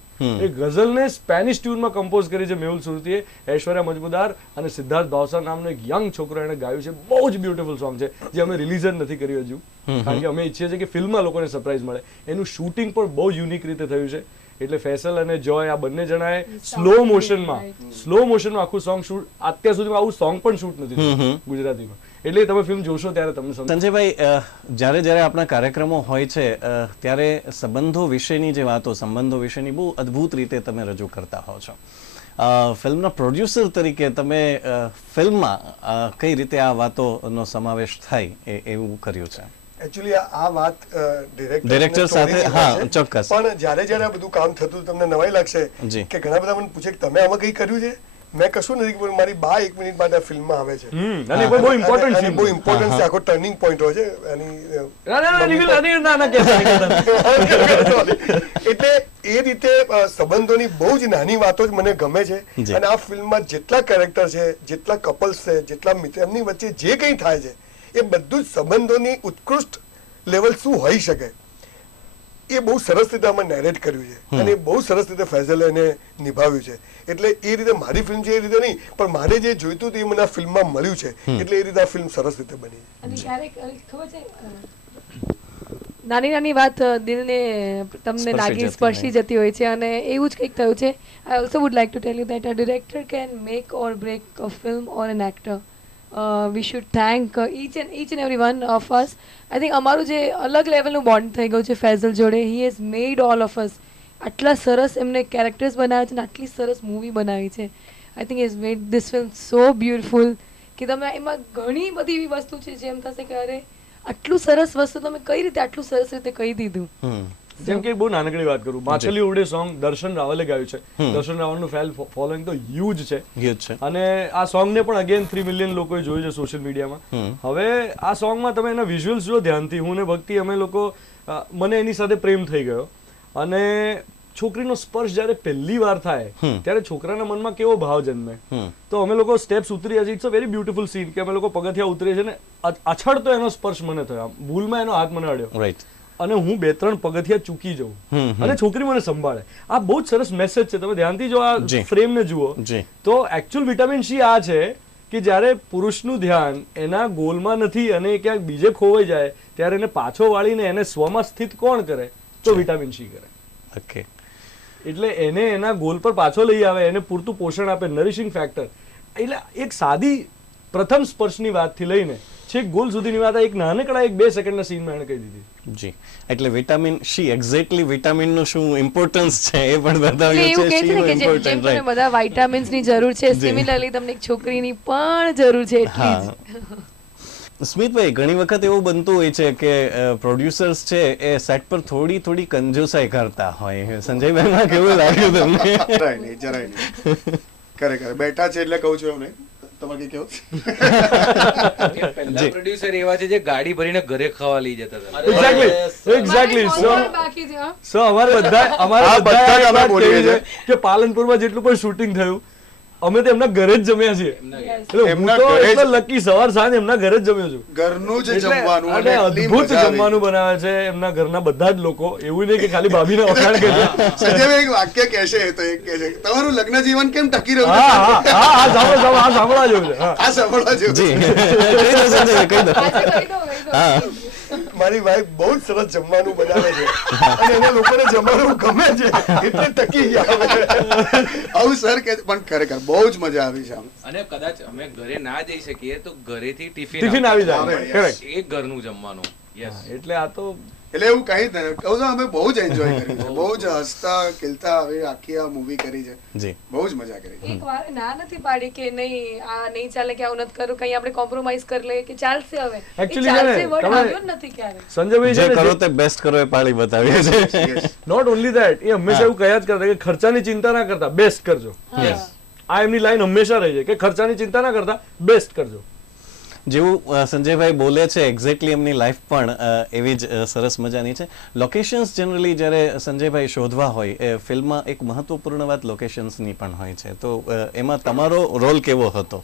એ ગઝલને સ્પેનિશ ટ્યુનમાં કમ્પોઝ કરી છે મેહુલ સુરતીએ. ઐશ્વર્યા મજમુદાર અને સિદ્ધાર્થ ભાવસા નામનો એક યંગ છોકરો એને ગાયું છે. બહુ જ બ્યુટીફુલ સોંગ છે જે અમે રિલીઝ જ નથી કર્યું હજુ, કારણ કે અમે ઈચ્છીએ છીએ કે ફિલ્મમાં લોકોને સરપ્રાઈઝ મળે. એનું શૂટિંગ પણ બહુ યુનિક રીતે થયું છે. એટલે ફેસલ અને જોય આ બંને જણાએ સ્લો મોશનમાં આખું સોંગ શૂટ, અત્યાર સુધીમાં આવું સોંગ પણ શૂટ નથી થયું ગુજરાતીમાં. એટલે તમે ફિલ્મ જોશો ત્યારે તમને સમજ. સંજયભાઈ, જ્યારે આપણા કાર્યક્રમો હોય છે ત્યારે સંબંધો વિશેની જે વાતો, સંબંધો વિશેની બહુ અદ્ભુત રીતે તમે રજૂ કરતા હો છો. ફિલ્મના પ્રોડ્યુસર તરીકે તમે ફિલ્મમાં કઈ રીતે આ વાતોનો સમાવેશ થાય એવું કર્યું છે? એકચ્યુઅલી આ વાત ડિરેક્ટર સાથે, હા ચોક્કસ, પણ જ્યારે આ બધું કામ થતું તમને નવાઈ લાગશે કે ઘણા બધા મને પૂછે કે તમે આમાં કઈ કર્યું છે. મેં કશું નથી કર્યું. મારી બા 1 મિનિટ માટે ફિલ્મમાં આવે છે અને બહુ ઇમ્પોર્ટન્ટ છે, બહુ ઇમ્પોર્ટન્ટ છે. આખો ટર્નિંગ પોઈન્ટ હોય છે એની. એટલે એ રીતે સંબંધોની બહુ જ નાની વાતો જ મને ગમે છે. અને આ ફિલ્મમાં જેટલા કેરેક્ટર છે, જેટલા કપલ્સ છે, જેટલા મિત્ર, એમની વચ્ચે જે કંઈ થાય છે એ બધું જ સંબંધોની ઉત્કૃષ્ટ લેવલ શું હોઈ શકે એ બહુ સરસ રીતે આમાં નેરેટ કર્યું છે અને બહુ સરસ રીતે ફૈઝલે એને નિભાવ્યું છે. એટલે એ રીતે મારી ફિલ્મ છે એ રીતે નહીં, પણ મારે જે જોઈતું હતું એ મને આ ફિલ્મમાં મળ્યું છે. એટલે એ રીતે આ ફિલ્મ સરસ રીતે બની. અને ક્યારેક ખબર છે નાની નાની વાત દિલને તમને લાગી સ્પર્શી જતી હોય છે અને એવું જ કંઈક થયું છે. I also would like to tell you that a director can make or break a film or an actor. We should thank each and every one of us. I think અમારું જે અલગ લેવલનું બોન્ડ થઈ ગયું છે ફૈઝલ જોડે. He has made all of us. આટલા સરસ એમને કેરેક્ટર્સ બનાવ્યા છે અને આટલી સરસ મૂવી બનાવી છે. I think he has made this film so beautiful કે તમે એમાં ઘણી બધી એવી વસ્તુ છે જેમ થશે કે અરે આટલું સરસ વસ્તુ તમે કઈ રીતે આટલું સરસ રીતે કહી દીધું. જેમ કે બહુ નાનકડી વાત કરું, માછલી ઉડે સોંગ દર્શન રાવલે ગાયું છે. દર્શન રાવલનું ફોલોઈંગ તો હ્યુજ છે અને આ સોંગને પણ અગેન 3 મિલિયન લોકોએ જોયું છે સોશિયલ મીડિયામાં. હવે આ સોંગમાં તમે એના વિઝ્યુઅલ્સ જો ધ્યાનથી, હું ને ભક્તિ અમે લોકો, મને એની સાથે પ્રેમ થઈ ગયો. અને છોકરીનો સ્પર્શ જ્યારે પહેલી વાર થાય ત્યારે છોકરાના મનમાં કેવો ભાવ જન્મે. તો અમે લોકો સ્ટેપ્સ ઉતર્યા છે. It's a very beautiful scene કે અમે લોકો પગથિયા ઉતરીએ છીએ ને અછડતો એનો સ્પર્શ મને થયો, ભૂલમાં એનો હાથ મને અડ્યો. રાઈટ. અને હું 2-3 પગથિયા ચૂકી જાઉં અને છોકરી મને સંભાળે. આ બહુ જ સરસ મેસેજ છે. તમે ધ્યાનથી જો આ ફ્રેમને જુઓ તો એકચ્યુઅલ વિટામિન સી આ છે કે જ્યારે પુરુષનું ધ્યાન એના ગોલમાં નથી અને ક્યાંક બીજે ખોવાઈ જાય ત્યારે એને પાછો વાળીને એને સ્વમાં સ્થિત કોણ કરે? તો વિટામિન સી કરે. ઓકે. એટલે એને એના ગોલ પર પાછો લઈ આવે, એને પૂરતું પોષણ આપે, નરિશિંગ ફેક્ટર. એટલે એક સાદી પ્રથમ સ્પર્શની વાતથી લઈને છેક ગોલ સુધીની વાત એક નાનકડા 1-2 સેકન્ડના સીનમાં એને કહી દીધી. જી. એટલે વિટામિન સી, એક્ઝેક્ટલી વિટામિનનું શું ઇમ્પોર્ટન્સ છે એ પણ બતાવ્યું છે. C important, right. બધા વિટામિન્સની જરૂર છે, સિમિલરલી તમને એક છોકરીની પણ જરૂર છે એટલી જ. સ્મિતભાઈ, ઘણી વખત એવું બનતું હોય છે કે પ્રોડ્યુસર્સ છે એ સેટ પર થોડી કંજૂસાઈ કરતા હોય. સંજયભાઈમાં કેવું લાગ્યું તમને? જરાય નહીં. ખરેખર બેઠા છે એટલે કહું છું એમને. તમારે કેવું? પહેલા પ્રોડ્યુસર એવા છે જે ગાડી ભરીને ઘરે ખાવા લઈ જતા હતા. એક્ઝેક્ટલી. સો અમારે બધા કે પાલનપુરમાં જેટલું પણ શૂટિંગ થયું અમે તો એમના ઘરે જ જમ્યા છીએ. એટલે હું તો એટલો લકી સવાર સાંજ એમના ઘરે જ જમ્યો છું. ઘરનું જ જમવાનું અને અદ્ભુત જમવાનું બનાવે છે એમના ઘરના બધા જ લોકો. એવું નહીં કે ખાલી ભાભીને વખાણ કરે. સંજયભાઈ એક વાક્ય કહેશે તો એક કહે છે તમારું લગ્ન જીવન કેમ ટકી રહ્યું છે? હા સાંભળવા જેવું છે. આ સાંભળવા જેવું છે. મારી વાઈફ બહુ જ સરસ જમવાનું બનાવે છે અને એના લોકોને જમવાનું ગમે છે એટલે ટકી ગયા. આવું સર કે પણ ખરેખર બહુ જ મજા આવી છે. અને કદાચ અમે ઘરે ના જઈ શકીએ તો ઘરેથી ટિફિન આવી જાય. એ ઘરનું જમવાનું. એટલે આ તો એટલે એવું કઈ જ નહીં કહું તો અમે બહુ જ એન્જોય કર્યું છે. બહુ જ હસતા ખેલતા હવે આખી આ મૂવી કરી છે. બહુ જ મજા કરી. એક વાર ના નથી પાડી કે નહીં આ નહીં ચાલે કે આવું નથી કરું, કઈ આપણે કોમ્પ્રોમાઇઝ કરી લઈએ કે ચાલશે. હવે Actually ચાલશે છે ને, વર્ડ તમે- આવ્યો જ નથી ક્યારે. સંજયભાઈ જે છે ને, કરો તે બેસ્ટ કરો એ પાળી બતાવીએ છે. નોટ ઓનલી ધેટ, એ હંમેશા એવું કહ્યા જ કરતા કે ખર્ચાની ચિંતા ના કરતા બેસ્ટ કરજો. આ એમની લાઈન હંમેશા રહી છે કે ખર્ચાની ચિંતા ના કરતા બેસ્ટ કરજો. જેવું સંજયભાઈ બોલે છે એક્ઝેક્ટલી એમની લાઈફ પણ એવી જ સરસ મજાની છે. લોકેશન્સ જનરલી જ્યારે સંજયભાઈ શોધવા હોય એ ફિલ્મમાં એક મહત્વપૂર્ણ વાત લોકેશન્સની પણ હોય છે. તો એમાં તમારો રોલ કેવો હતો?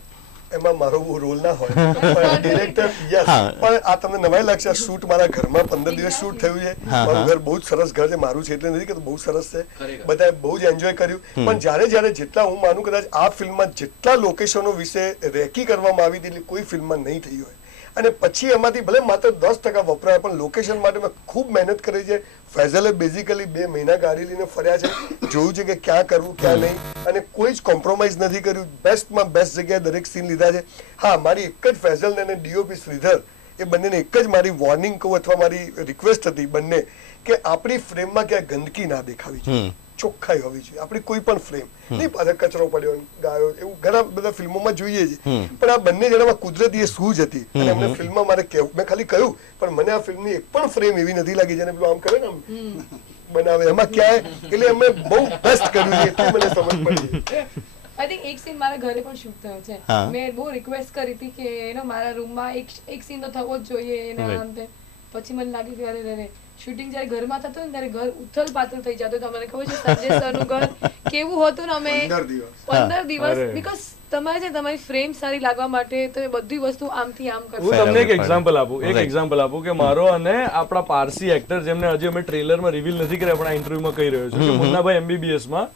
એમાં મારો રોલ ના હોય પણ ડિરેક્ટર યસ. પણ આ તમને નવાઈ લાગશે, આ શૂટ મારા ઘરમાં 15 દિવસ શૂટ થયું છે. મારું ઘર બહુ જ સરસ ઘર છે. મારું છે એટલે નથી કે બહુ સરસ છે. બધાએ બહુ જ એન્જોય કર્યું. પણ જ્યારે જેટલા હું માનું કદાચ આ ફિલ્મમાં જેટલા લોકેશનો વિશે રેકી કરવામાં આવી હતી એટલે કોઈ ફિલ્મમાં નહીં થઈ હોય. અને પછી એમાંથી ભલે માત્ર 10% વપરાય પણ લોકેશન માટે મેં ખૂબ મહેનત કરી છે. ફૈઝલે બેઝિકલી 2 મહિના ગાડી લઈને ફર્યા છે, જોયું છે કે ક્યાં કરવું ક્યાં નહીં, અને કોઈ જ કોમ્પ્રોમાઇઝ નથી કર્યું. બેસ્ટમાં બેસ્ટ જગ્યાએ દરેક સીન લીધા છે. હા, મારી એક જ ફૈઝલ અને ડીઓપી શ્રીધર એ બંનેને એક જ મારી વોર્નિંગ કહું અથવા મારી રિક્વેસ્ટ હતી બંને કે આપણી ફ્રેમમાં ક્યાંય ગંદકી ના દેખાવી જોઈએ, ચોખ્ખાઈ હોવી જોઈએ. આપણી કોઈ પણ ફ્રેમ નહીં પાછળ કચરો પડ્યો ગાયો એવું ઘણા બધા ફિલ્મોમાં જોઈએ છે. પણ આ બંને જણામાં કુદરતી એ સૂઝ હતી અને અમને ફિલ્મમાં મારે કહેવું, મેં ખાલી કહ્યું પણ મને આ ફિલ્મની એક પણ ફ્રેમ એવી નથી લાગી જેને પેલું આમ કરે ને આમ બનાવે એમાં ક્યાંય. એટલે અમે બહુ બેસ્ટ કર્યું છે એટલું મને સમજ પડી. આઈ થિંક એક સીન મારા ઘરે પણ શૂટ થયો છે. મેં બહુ રિક્વેસ્ટ કરી હતી કે એનો મારા રૂમમાં એક સીન તો થવો જ જોઈએ એના આમ તેમ. પછી મને લાગ્યું કે અરે શૂટિંગ જ્યારે ઘરમાં થતું ને ત્યારે ઘર ઉથલ પાથલ થઈ જતું. તમને ખબર છે સંજય સરનું ઘર કેવું હતું ને? અમે 15 દિવસ બીકોઝ તમારે છે તમારી ફ્રેમ સારી લાગવા માટે તમે બધી વસ્તુ આમથી આમ કરો. હું તમને એક એક્ઝામ્પલ આપું કે મારો અને આપણા પારસી એક્ટર જેમને હજી અમે ટ્રેલરમાં રિવીલ નથી કર્યા પણ આ ઇન્ટરવ્યુમાં કહી રહ્યો છું કે મુન્નાભાઈ MBBS માં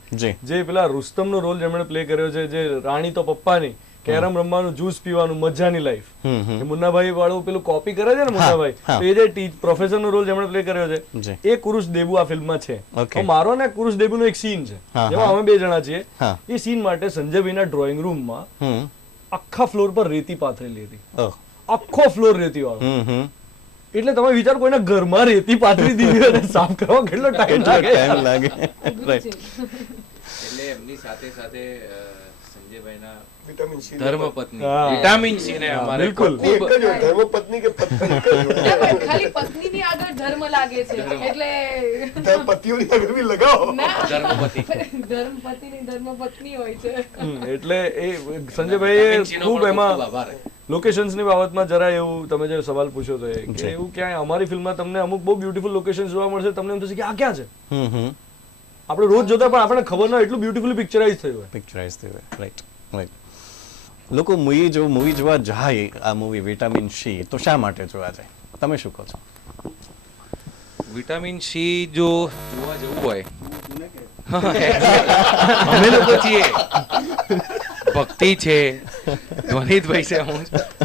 જે પેલા રુસ્તમનો રોલ જેમણે પ્લે કર્યો છે, જે રાણી તો પપ્પાની કેરમ રમવાનું, જ્યુસ પીવાનું, મજાની લાઈફ, એ મુન્નાભાઈ વાળું પેલું કોપી કરે છે ને મુન્નાભાઈ, તો એ જે પ્રોફેસર નો રોલ જેમણે પ્લે કર્યો છે એ કુરુશ દેબુ આ ફિલ્મમાં છે. તો મારો ને કુરુશ દેબુ નો એક સીન છે જેમાં અમે 2 જણા છીએ. એ સીન માટે સંજયભાઈના ડ્રોઈંગ રૂમમાં આખા ફ્લોર પર રેતી પાથરેલી હતી. આખો ફ્લોર રેતી વાળો. એટલે તમે વિચાર કોઈના ઘરમાં રેતી પાથરી દીધી અને સાફ કરવા કેટલો ટાઈમ લાગે. એટલે એમની સાથે સાથે સંજયભાઈના વિટામિન સી વિટામિન સી ને અમારે ધર્મપત્ની કે પત્ની ખાલી પત્નીની આગળ ધર્મ લાગે છે એટલે પતિઓની આગળ બી લગાવો. ધર્મપત્ની ધર્મપત્ની હોય છે. એટલે એ સંજયભાઈએ ખૂબ એમાં લોકેશન્સ ની બાબતમાં જરા એવું તમે જે સવાલ પૂછ્યો તો કે એવું ક્યાંય અમારી ફિલ્મમાં તમને અમુક બહુ બ્યુટીફુલ લોકેશન્સ જોવા મળશે, તમને એમ થશે કે આ ક્યાં છે. આપણે રોજ જોતા પણ આપણને ખબર ના એટલું બ્યુટીફુલી પિક્ચરાઇઝ થયું હોય. રાઈટ. લોકો મૂવી જોવા જાય આ મૂવી વિટામિન સી તો શા માટે જોવા જાય? તમે શું કહો છો? વિટામિન સી જો જોવા જવું હોય અમે લોકો છીએ, ભક્તિ છે, ધ્વનિતભાઈ છે,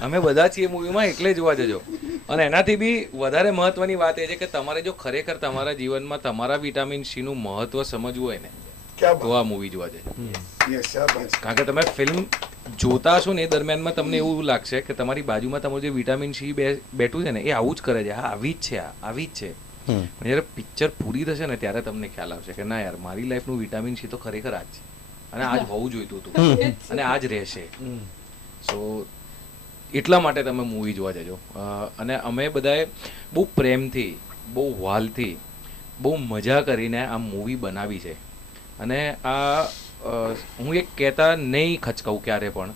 અમે બધા છીએ મૂવીમાં, એટલે જોવા જજો. અને એનાથી બી વધારે મહત્વની વાત એ છે કે તમારે જો ખરેખર તમારા જીવનમાં તમારા વિટામિન સી નું મહત્વ સમજવું હોય ને તો આ મૂવી જોવા જજો. કારણ કે તમે ફિલ્મ જોતા હશો ને એ દરમિયાનમાં તમને એવું લાગશે કે તમારી બાજુમાં તમારું જે વિટામિન સી બેઠું છે ને એ આવું જ કરે છે, હા આવી જ છે, આવી જ છે. પણ જ્યારે પિક્ચર પૂરી થશે ને ત્યારે તમને ખ્યાલ આવશે કે ના યાર મારી લાઈફનું વિટામિન સી તો ખરેખર આ જ છે અને આજ હોવું જોઈતું હતું અને આજ રહેશે. સો એટલા માટે તમે મૂવી જોવા જજો. અને અમે બધાએ બહુ પ્રેમથી, બહુ વાલથી, બહુ મજા કરીને આ મૂવી બનાવી છે. અને આ હું એક કહેતા નહીં ખચકાવું ક્યારે પણ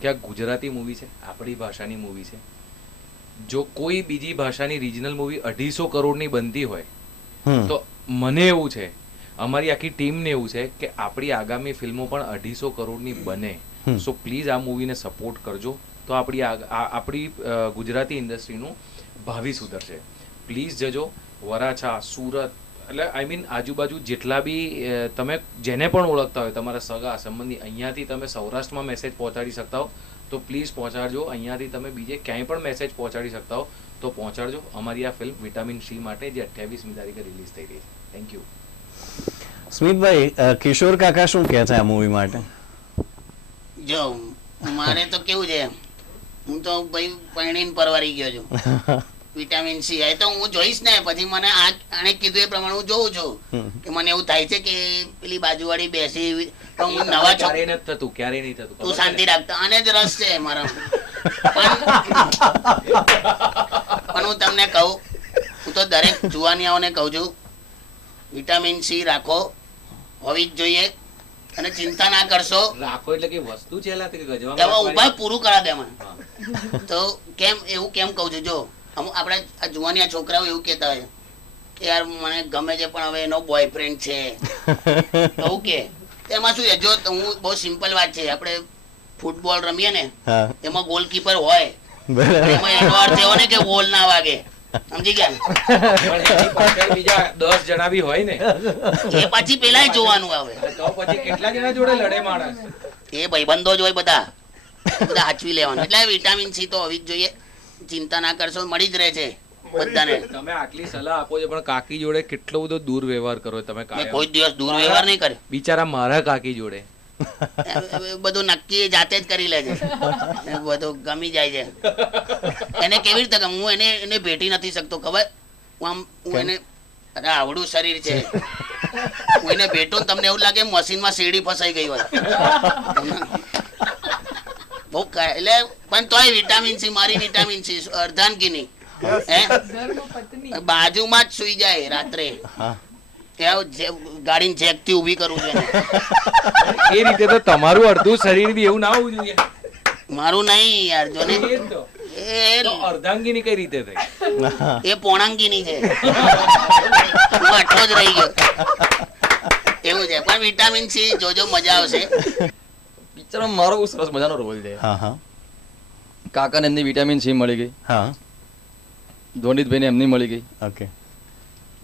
કે આ ગુજરાતી મૂવી છે, આપણી ભાષાની મૂવી છે. જો કોઈ બીજી ભાષાની રિજનલ મૂવી 250 કરોડની બનતી હોય તો મને એવું છે અમારી આખી ટીમને એવું છે કે આપણી આગામી ફિલ્મો પણ 250 કરોડની બને. સો પ્લીઝ આ મૂવીને સપોર્ટ કરજો, તો આપણી ગુજરાતી ઇન્ડસ્ટ્રીનું ભાવિ સુધરશે. પ્લીઝ જજો. વરાછા, સુરત, એટલે આઈ મીન આજુબાજુ જેટલા બી તમે જેને પણ ઓળખતા હોય, તમારા સગા સંબંધી, અહીંયાથી તમે સૌરાષ્ટ્રમાં મેસેજ પહોંચાડી શકતા હો તો પ્લીઝ પહોંચાડજો. અહીંયાથી તમે બીજે ક્યાંય પણ મેસેજ પહોંચાડી શકતા હો તો પહોંચાડજો. અમારી આ ફિલ્મ વિટામિન સી માટે જે 28મી તારીખે રિલીઝ થઈ રહી છે. Thank you. સ્મિતભાઈ, કિશોર કાકા શું કહે છે આ મૂવી માટે? જો મારે તો કેવું છે, હું તો ભાઈ પરણીને પરવારી ગયો છું. વિટામિન સી એ તો હું જોઈશ ને, પછી મને આણે કીધું એ પ્રમાણે હું જોઉં છું કે મને એવું થાય છે કે પેલી બાજુવાળી બેસી તો હું નવા ક્યારેય નથી થતું, ક્યારેય નહીં થતું. તું શાંતિ રાખતો, આને જ રસ છે મારા. પણ હું તમને કહું, હું તો દરેક જુવાનિયાઓને કહું છું, વિટામિન સી રાખો, હોવી જ જોઈએ, અને ચિંતા ના કરશો. રાખો એટલે કે વસ્તુ છે ઉભા પૂરું કરા દે મને. તો કેમ એવું કેમ કહું છું, જો આપણે આ જુવાનિયા છોકરાઓ એવું કહેતા હોય કે યાર મને ગમે છે પણ હવે એનો બોયફ્રેન્ડ છે, કહું કે એમાં શું છે, જો હું બહુ સિમ્પલ વાત છે, આપણે ફૂટબોલ રમીએ ને એમાં ગોલકીપર હોય, એમાં એનો અર્થ એવો ને કે બોલ ના વાગે, સમજી ગયા? બીજા 10 જણા બી હોય ને, એ પછી પેલા જોવાનું આવે, તો પછી કેટલા જણા જોડે લડે માણસ, એ ભાઈબંધો જ હોય, બધા હાચવી લેવાનું. એટલે વિટામિન સી તો હોવી જ જોઈએ, ચિંતા ના કરશો, મળી જ રહે છે બધાને. તમે આટલી સલાહ આપો છો પણ કાકી જોડે કેટલો બધો દુર્વ્યવહાર કરો તમે. કોઈ દિવસ દુર્વ્યવહાર નહીં કર્યો બિચારા મારા કાકી જોડે. બધું નક્કી જાતે જ કરી લે છે, બધું ગમી જાય છે એને. કેવી રીતે હું એને ભેટી નથી શકતો, ખબર? હું એને, અરે આવડું શરીર છે, હું એને ભેટું તમને એવું લાગે મશીનમાં શેરડી ફસાઈ ગઈ હોય. બહુ એટલે પણ તોય વિટામિન સી, મારી વિટામિન સી અર્ધાંગીની બાજુમાં જ સુઈ જાય રાત્રે, ગાડીને જેક થી ઉભી કરું છું. એ રીતે તો તમારું અડધું શરીર બી એવું ના હોવું જોઈએ. મારું નહીં યાર, જો ને એ અર્ધાંગીની કઈ રીતે થઈ? એ પોણાંગીની છે, હું આટલો જ રહી ગયો. એવું છે, પણ વિટામિન સી જોજો, મજા આવશે. પિક્ચરમાં મારો બહુ સરસ મજાનો રોલ છે. કાકાને એમની વિટામિન સી મળી ગઈ, ધોનીતભાઈને એમની મળી ગઈ. ઓકે.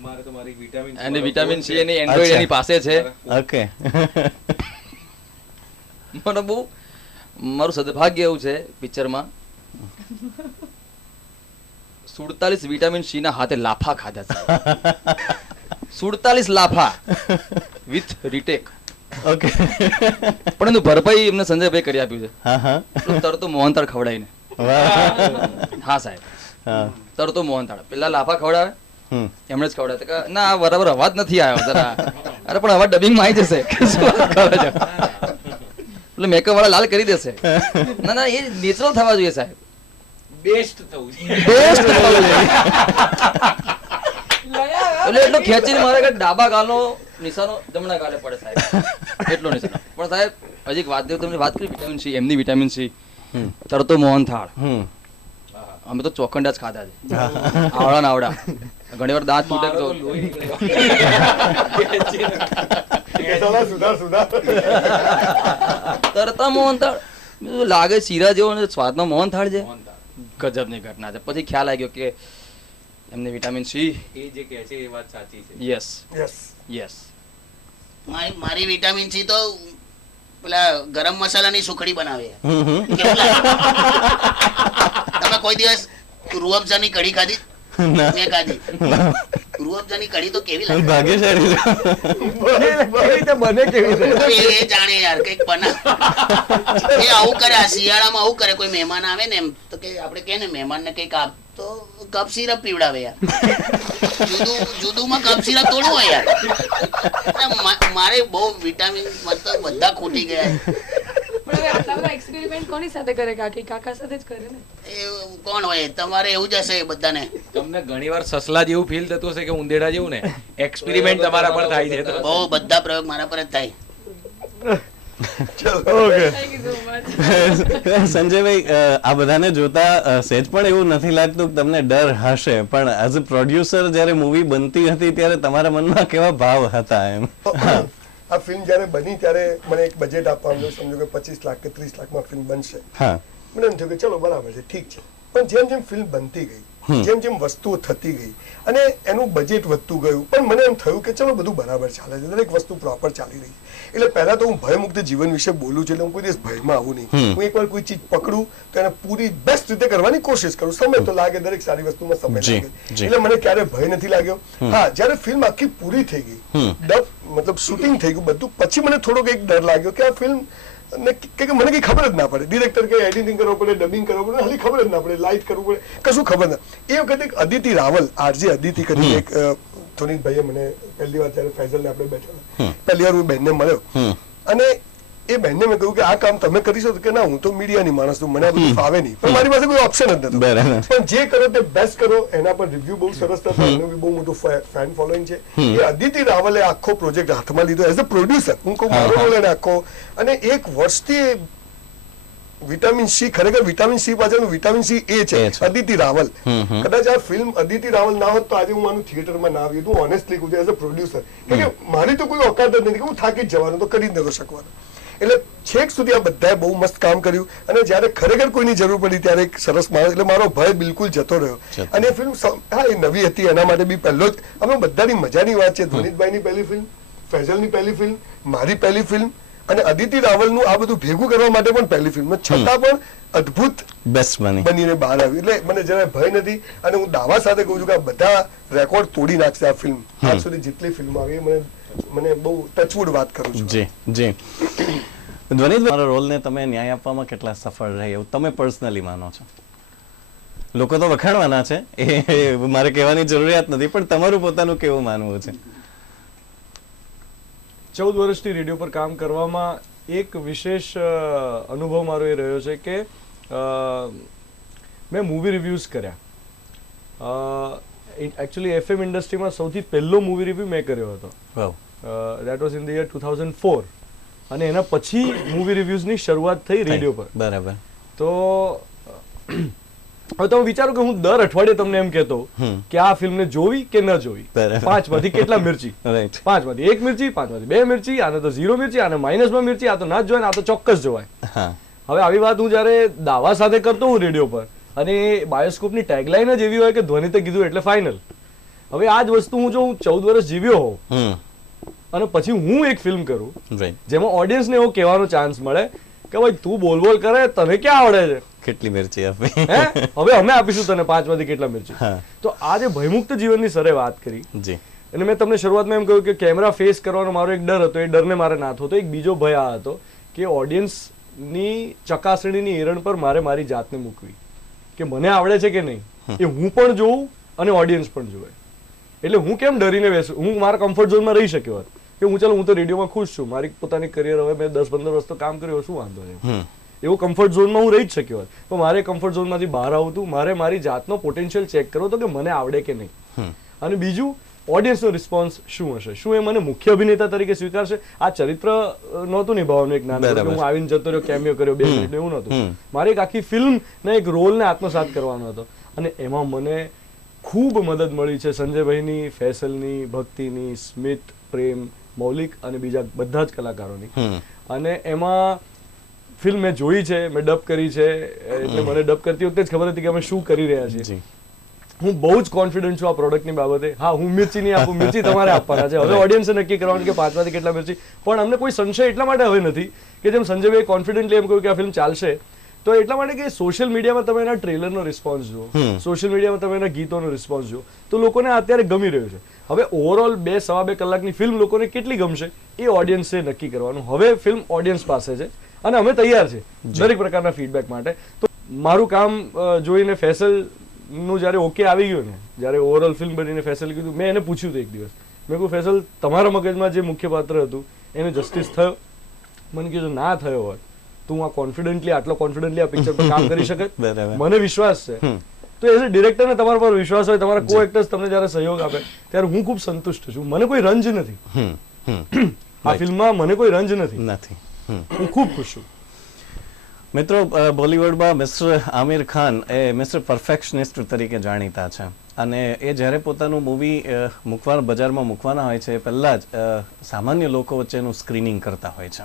મારે તો મારી વિટામિન એની વિટામિન સી એની એન્ડ્રોઇડ એની પાસે છે. ઓકે. મને બહુ મારું સદભાગ્ય એવું છે પિક્ચરમાં 47 વિટામિન સી ના હાથે લાફા ખાધા છે. 47 લાફા વિથ રીટેક. ઓકે. પણ એનું ભરપાઈ એમને સંજયભાઈ કરી આપ્યું છે. તરતો મોહનથાળ ખવડાવીને. હા સાહેબ, તરતો મોહનથાળ. પેલા લાફા ખવડાવે, એમણે જ ખવડાવે. ના બરાબર અવાજ નથી આવ્યો જરા. અરે પણ અવાજ ડબિંગમાં આવી જશે. એટલે મેકઅપ વાળા લાલ કરી દેશે. ના ના, એ નેચરલ થવા જોઈએ સાહેબ. બેસ્ટ થવું જોઈએ. બેસ્ટ થવું જોઈએ. એટલે એટલો ખેંચીને મારે કે ડાબા ગાલનો નિશાનો જમણા ગાલે પડે સાહેબ, એટલો નિશાનો. પણ સાહેબ હજી એક વાત દેવું, તમને વાત કરી વિટામિન સી, એમની વિટામિન સી. તરતો મોહનથાળ અમે તો ચોખંડા જ ખાધા છે, આવડા ને આવડા. ઘણી વાર દાંત તૂટે તો તરતા મોહનથાળ લાગે શીરા જેવો ને સ્વાદનો મોહનથાળ છે. ગજબની ઘટના છે. પછી ખ્યાલ આવી ગયો કે એમને વિટામિન સી, એ જે કહે છે એ વાત સાચી છે. Yes yes. મારી વિટામિન સી તો પેલા ગરમ મસાલાની સુખડી બનાવે. તમે કોઈ દિવસ રૂઅફઝાની કઢી ખાધી? મેં ખાધી. રૂઅફઝાની કઢી તો કેવી લાગે? ભાગ્યશાળી બને કેવી રીતે? એ જાણે યાર કઈક બના. એ આવું કરે, આ શિયાળામાં આવું કરે. કોઈ મહેમાન આવે ને એમ તો કે આપણે કે ને મહેમાનને કઈક આપ તો કપ સિરપ પીવડાવે યાર. જુદુમાં કપ સિરપ થોડું હોય યાર. મારે બહુ વિટામિન મતલબ બધા ખૂટી ગયા. પણ હવે આટલા બધા એક્સપેરિમેન્ટ કોની સાથે કરે? કાકા સાથે જ કરે ને. એ કોણ હોય? તમારે એવું જ હશે બધાને. તમને ઘણીવાર સસલા જેવું ફીલ થતું હશે કે ઉંદેડા જેવું ને? એક્સપેરિમેન્ટ તમારા પર થાય છે તો બહુ બધા પ્રયોગ મારા પર જ થાય. સંજયભાઈ, આ બધાને જોતા સહેજ પણ એવું નથી લાગતું કે તમને ડર હશે, પણ એઝ અ પ્રોડ્યુસર જ્યારે મૂવી બનતી હતી ત્યારે તમારા મનમાં કેવા ભાવ હતા? એમ આ ફિલ્મ જ્યારે બની ત્યારે મને એક બજેટ આપવાનું, સમજો કે 25 લાખ કે 30 લાખમાં ફિલ્મ બનશે. મને એમ થયું કે ચલો બરાબર છે, ઠીક છે. પણ જેમ જેમ ફિલ્મ બનતી ગઈ, જેમ જેમ વસ્તુઓ થતી ગઈ અને એનું બજેટ વધતું ગયું, પણ મને એમ થયું કે ચલો બધું બરાબર ચાલે છે, દરેક વસ્તુ પ્રોપર ચાલી રહી છે. એટલે પહેલા તો હું ભયમુક્ત જીવન વિશે બોલું છું, એટલે હું કોઈ દિવસ ભયમાં આવું નહીં. હું એકવાર કોઈ ચીજ પકડું તો એને પૂરી બેસ્ટ રીતે કરવાની કોશિશ કરું. સમય તો લાગે, દરેક સારી વસ્તુમાં સમય લાગે, એટલે મને ક્યારે ભય નથી લાગ્યો. હા, જ્યારે ફિલ્મ આખી પૂરી થઈ ગઈ, ડબ મતલબ શૂટિંગ થઈ ગયું બધું, પછી મને થોડોક એક ડર લાગ્યો કે આ ફિલ્મ મને કઈ ખબર જ ના પડે, ડિરેક્ટર કે એડિટિંગ કરવો પડે, ડબિંગ કરવો પડે, ખાલી ખબર જ ના પડે, લાઇટ કરવું પડે, કશું ખબર ના. એ વખતે અદિતિ રાવલ, આરજે અદિતિ કરીને એક ધોનીભાઈએ મને પહેલી વાર ત્યારે ફૈઝલને આપણે બેઠા, પહેલી વાર હું બહેનને મળ્યો અને એ બહેનને મેં કહ્યું કે આ કામ તમે કરીશો? કે ના, હું તો મીડિયાની માણસ છું, મને આ બધું ફાવે નહીં, પણ મારી પાસે કોઈ ઓપ્શન જ નતો. પણ જે કરો તે બેસ્ટ કરો. એના પર રિવ્યુ બહુ સરસ હતા, એનું બી બહુ મોટું ફેન ફોલોઈંગ છે. એ અદિતિ રાવલે આખો પ્રોજેક્ટ હાથમાં લીધો એઝ અ પ્રોડ્યુસર. હું કહું મારો રોલ એને આખો, અને એક વર્ષથી વિટામિન સી, ખરેખર વિટામિન સી પાછળનું વિટામિન સી એ છે અદિતિ રાવલ. કદાચ આ ફિલ્મ અદિતિ રાવલ ના હોત તો આજે હું આનું થિયેટરમાં ના આવી. હું ઓનેસ્ટલી કહું છું એઝ અ પ્રોડ્યુસર, કે મારી તો કોઈ ઓકાત જ નથી કે હું થાકી જ જવાનું, તો કરી જ નતો શકવાનું. એટલે છેક સુધી આ બધાએ બહુ મસ્ત કામ કર્યું, અને જ્યારે ખરેખર કોઈની જરૂર પડી ત્યારે એક સરસ માણસ, એટલે મારો ભય બિલકુલ જતો રહ્યો. અને એ ફિલ્મ હા એ નવી હતી, એના માટે બી પહેલો જ અમે બધાની મજાની વાત છે. ધોનીભાઈની પહેલી ફિલ્મ, ફૈઝલની પહેલી ફિલ્મ, મારી પહેલી ફિલ્મ અને અદિતિ રાવલનું આ બધું ભેગું કરવા માટે પણ પહેલી ફિલ્મ, છતાં પણ અદ્ભુત બેસ્ટ બનીને બહાર આવી. એટલે મને જરાય ભય નથી, અને હું દાવા સાથે કહું છું કે આ બધા રેકોર્ડ તોડી નાખશે આ ફિલ્મ. આજ સુધી જેટલી ફિલ્મ આવી મને બહુ ટચવુડ વાત કરું છું. જી જી. ધ્વનિત, તમારા રોલને તમે ન્યાય આપવામાં કેટલા સફળ રહ્યા એવું તમે પર્સનલી માનો છો? લોકો તો વખાણવાના છે, એ મારે કહેવાની જરૂરિયાત નથી, પણ તમારું પોતાનું કેવું માનવું છે? 14 વર્ષથી રેડિયો પર કામ કરવામાં એક વિશેષ અનુભવ મારો એ રહ્યો છે કે મેં મૂવી રિવ્યૂઝ કર્યા. એકચ્યુઅલી એફએમ ઇન્ડસ્ટ્રીમાં સૌથી પહેલો મૂવી રિવ્યૂ મેં કર્યો હતો. That was in the year 2004, અને એના પછી મૂવી રિવ્યૂઝની શરૂઆત થઈ રેડિયો પર. બરાબર. તો હવે તમે વિચારો કે હું દર અઠવાડિયે તમને એમ કહેતો કે આ ફિલ્મને જોવી કે ન જોવી, 5 માંથી કેટલા મિર્ચી, 5 માંથી 1 મિર્ચી, 5 માંથી 2 મિર્ચી, આને તો 0 મિર્ચી, આને માઇનસમાં મિર્ચી, આ તો ના જ જોવાય, આ તો ચોક્કસ જોવાય. હવે આવી વાત હું જયારે દાવા સાથે કરતો હું રેડિયો પર, અને બાયોસ્કોપની ટેગલાઇન જ એવી હોય કે ધ્વનિતે કીધું એટલે ફાઇનલ. હવે આ જ વસ્તુ હું જો 14 વર્ષ જીવ્યો હોઉં અને પછી હું એક ફિલ્મ કરું જેમાં ઓડિયન્સને એવો કહેવાનો ચાન્સ મળે કે ભાઈ તું બોલ બોલ કરે, તને ક્યાં આવડે છે, કેટલી મિર્ચી આપી, હવે અમે આપીશું તને 5 માંથી કેટલા મિર્ચી. તો આ જે ભયમુક્ત જીવનની સરે વાત કરી, અને મેં તમને શરૂઆતમાં એમ કહ્યું કે કેમેરા ફેસ કરવાનો મારો એક ડર હતો, એ ડરને મારે નાથ હતો. એક બીજો ભય આ હતો કે ઓડિયન્સની ચકાસણીની એરણ પર મારે મારી જાતને મૂકવી, કે મને આવડે છે કે નહીં એ હું પણ જોઉં અને ઓડિયન્સ પણ જોવે. એટલે હું કેમ ડરીને બેસું, હું મારા કમ્ફર્ટ ઝોનમાં રહી શક્યો હોત કે હું તો રેડિયોમાં ખુશ છું, મારી પોતાની કરિયર હવે મેં 10-15 વર્ષ તો કામ કર્યું, શું વાંધો નહીં, એવો કમ્ફર્ટ ઝોનમાં હું રહી જ શક્યો હોત. તો મારે કમ્ફર્ટ ઝોનમાંથી બહાર આવતું, મારે મારી જાતનો પોટેન્શિયલ ચેક કરવો હતો કે મને આવડે કે નહીં, અને બીજું ઓડિયન્સનો રિસ્પોન્સ શું હશે, શું એ મને મુખ્ય અભિનેતા તરીકે સ્વીકારશે. આ ચરિત્ર નહોતું નિભાવવાનું એક નાનું, હું આવીને જતો રહ્યો, કેમિયો કર્યો 2 મિનિટ, એવું નહોતું. મારે એક આખી ફિલ્મના એક રોલને આત્મસાત કરવાનો હતો, અને એમાં મને ખૂબ મદદ મળી છે સંજયભાઈની, ફૈસલની, ભક્તિની, સ્મિત, પ્રેમ, મૌલિક અને બીજા બધા જ કલાકારોની. અને એમાં ફિલ્મ મેં જોઈ છે, મેં ડબ કરી છે, એટલે મને ડબ કરતી વખતે જ ખબર હતી કે અમે શું કરી રહ્યા છીએ. હું બહુ જ કોન્ફિડન્ટ છું આ પ્રોડક્ટની બાબતે. હા, હું મિર્ચી નહીં આપું, મિર્ચી તમારે આપવાના છે. હવે ઓડિયન્સે નક્કી કરવાનું કે 5 માંથી કેટલા મિર્ચી. પણ અમને કોઈ સંશય એટલા માટે હવે નથી કે જેમ સંજયભાઈ કોન્ફિડન્ટલી એમ કહ્યું કે આ ફિલ્મ ચાલશે, તો એટલા માટે કે સોશિયલ મીડિયામાં તમે એના ટ્રેલરનો રિસ્પોન્સ જુઓ, સોશિયલ મીડિયામાં તમે એના ગીતોનો રિસ્પોન્સ જુઓ, તો લોકોને અત્યારે ગમી રહ્યું છે. હવે ઓવરઓલ 2-2.5 કલાકની ફિલ્મ લોકોને કેટલી ગમશે એ ઓડિયન્સે નક્કી કરવાનું. હવે ફિલ્મ ઓડિયન્સ પાસે છે અને અમે તૈયાર છે દરેક પ્રકારના ફીડબેક માટે. તો મારું કામ જોઈને ફૈસલનું જ્યારે ઓકે આવી ગયું ને, જ્યારે ઓવરઓલ ફિલ્મ બનીને ફૈસલ કીધું, મેં એને પૂછ્યું હતું એક દિવસ, મેં કહ્યું ફૈસલ તમારા મગજમાં જે મુખ્ય પાત્ર હતું એને જસ્ટિસ થયો? મને કીધું ના થયો હોત તું આટલો કોન્ફિડન્ટલી આ પિક્ચર પર કામ કરી શકે? મને વિશ્વાસ છે. તો એઝ અ ડિરેક્ટરને તમારા પર વિશ્વાસ હોય, તમારા કો એક્ટર્સ તમને જ્યારે સહયોગ આપે ત્યારે હું ખૂબ સંતુષ્ટ છું. મને કોઈ રંજ નથી આ ફિલ્મમાં, મને કોઈ રંજ નથી. હું ખૂબ ખુશ છું. મિત્રો, બોલિવૂડમાં મિસ્ટર આમિર ખાન એ મિસ્ટર પરફેક્શનિસ્ટ તરીકે જાણીતા છે અને એ જ્યારે પોતાનું મૂવી બજારમાં મૂકવાના હોય છે એ પહેલાં જ સામાન્ય લોકો વચ્ચેનું સ્ક્રીનિંગ કરતા હોય છે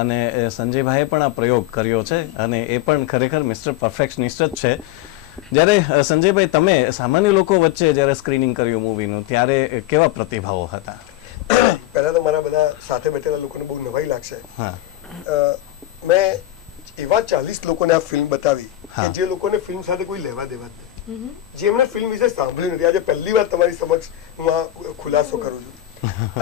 અને સંજયભાઈએ પણ આ પ્રયોગ કર્યો છે અને એ પણ ખરેખર મિસ્ટર પરફેક્શનિસ્ટ જ છે. જ્યારે સંજયભાઈ તમે સામાન્ય લોકો વચ્ચે જ્યારે સ્ક્રીનિંગ કર્યું મૂવીનું ત્યારે કેવા પ્રતિભાવો હતા? પહેલા તો મારા બધા સાથે બેઠેલા લોકોને બહુ નવાઈ લાગશે. મેં એવા 40 લોકોને આ ફિલ્મ બતાવી કે જે લોકોને ફિલ્મ સાથે કોઈ લેવા દેવા જ નહીં, જેમને ફિલ્મ વિશે સાંભળ્યું નથી. આજે પહેલી વાર તમારી સમક્ષ હું આ ખુલાસો કરું છું.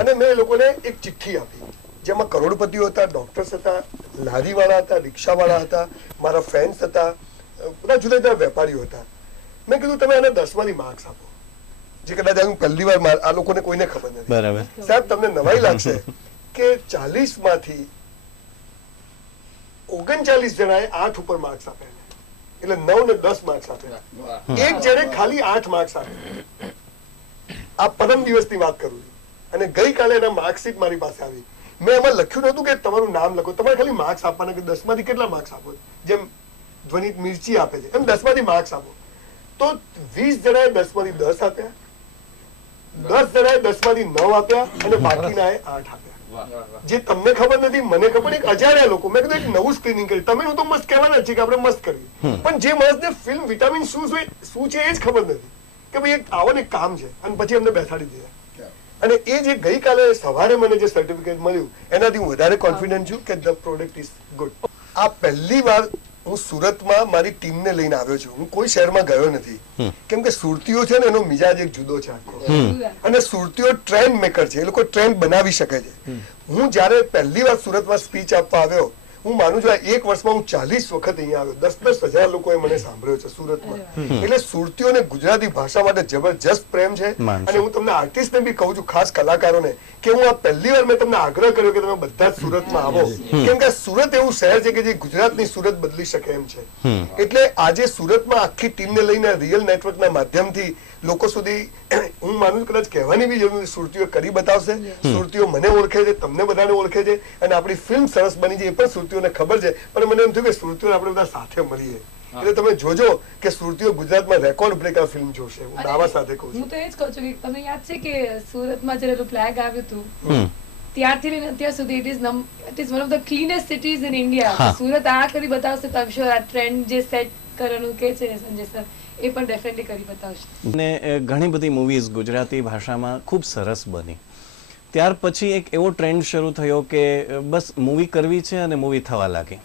અને મેં એ લોકોને એક ચિઠ્ઠી આપી જેમાં કરોડપતિઓ હતા, ડોક્ટર્સ હતા, લારીવાળા હતા, રિક્ષાવાળા હતા, મારા ફ્રેન્ડ્સ હતા, બધા જુદા જુદા વેપારીઓ હતા. મેં કીધું તમે આને 10 માંથી માર્ક્સ આપો, જે કદાચ હું પહેલી વાર આ લોકોને કોઈને ખબર નથી. બરાબર સાહેબ, તમને નવાઈ લાગશે કે 40 માંથી 39 જણાએ 8 ઉપર માર્ક્સ આપ્યા, એટલે 9 ને 10 માર્ક્સ આપ્યા. એક જણે ખાલી 8 માર્ક્સ આપ્યા. આ પરમ દિવસની વાત કરું છું અને ગઈકાલે એના માર્કશીટ મારી પાસે આવી. મેં એમાં લખ્યું નહોતું કે તમારું નામ લખો, તમારે ખાલી માર્ક્સ આપવાના કે 10 માંથી કેટલા માર્ક્સ આપો, જેમ ધ્વનિત મિર્ચી આપે છે એમ 10 માંથી માર્ક્સ આપો. તો 20 જણાએ 10 માંથી 10 આપ્યા, 10 જણાએ 10 માંથી 9 આપ્યા અને બાકીનાએ 8 આપ્યા. જે તમને ખબર નથી, મને ખબર, એક અજાણ્યા લોકો. મેં કીધું એક નવું સ્ક્રીનિંગ કર્યું. તમે હું તો મસ્ત કહેવાના છે કે આપણે મસ્ત કરવી, પણ જે માણસને ફિલ્મ વિટામિન શું છે એ જ ખબર નથી કે ભાઈ એક આવો ને કામ છે, અને પછી અમને બેસાડી દીધા. અને એ જે ગઈકાલે સવારે મને જે સર્ટિફિકેટ મળ્યું એનાથી હું વધારે કોન્ફિડન્ટ છું કે ધ પ્રોડક્ટ ઇઝ ગુડ. આ પહેલી વાર હું સુરતમાં મારી ટીમને લઈને આવ્યો છું. હું કોઈ શહેરમાં ગયો નથી, કેમ કે સુરતીઓ છે ને એનો મિજાજ એક જુદો છે આખો. અને સુરતીઓ ટ્રેન્ડ મેકર છે, એ લોકો ટ્રેન્ડ બનાવી શકે છે. હું જયારે પહેલી વાર સુરતમાં સ્પીચ આપવા આવ્યો, હું માનું છું આ 1 વર્ષમાં હું 40 વખત અહીંયા આવ્યો. 10-10 હજાર લોકોએ મને સાંભળ્યો છે સુરતમાં. એટલે સુરતીઓને ગુજરાતી ભાષા માટે જબરજસ્ત પ્રેમ છે. અને હું તમને આર્ટિસ્ટને બી કહું છું, ખાસ કલાકારોને, કે હું આ પહેલી વાર મેં તમને આગ્રહ કર્યો કે તમે બધા જ સુરતમાં આવો, કેમ કે સુરત એવું શહેર છે કે જે ગુજરાતની સુરત બદલી શકે એમ છે. એટલે આજે સુરતમાં આખી ટીમને લઈને રિયલ નેટવર્કના માધ્યમથી લોકો સુધી હું માનું છું કદાચ કહેવાની બી જરૂર નથી, સુરતીઓ કરી બતાવશે. સુરતીઓ મને ઓળખે છે, તમને બધાને ઓળખે છે અને આપણી ફિલ્મ સરસ બની છે એ પણ સુરતીઓને ખબર છે. પણ મને એમ થયું કે સુરતીઓને આપણે બધા સાથે મળીએ, એટલે તમે જોજો કે સુરતીઓ ગુજરાતમાં રેકોર્ડ બ્રેક આ ફિલ્મ જોશે. હું દાવા સાથે કહું છું. હું તો એ જ કહું છું કે તમને યાદ છે કે સુરતમાં જ્યારે ફ્લેગ આવ્યું હતું ત્યારથી લઈને અત્યાર સુધી it is one of the cleanest cities in India. Surat આ કરી બતાવશે તો આઈ એમ શ્યોર આ ટ્રેન્ડ જે સેટ કરવાનું કે છે સંજય સર એ પણ ડેફિનેટલી કરી બતાવશે. અને ઘણી બધી મૂવીઝ ગુજરાતી ભાષામાં ખૂબ સરસ બની. ત્યાર પછી એક એવો ટ્રેન્ડ શરૂ થયો કે બસ મૂવી કરવી છે અને મૂવી થવા લાગી.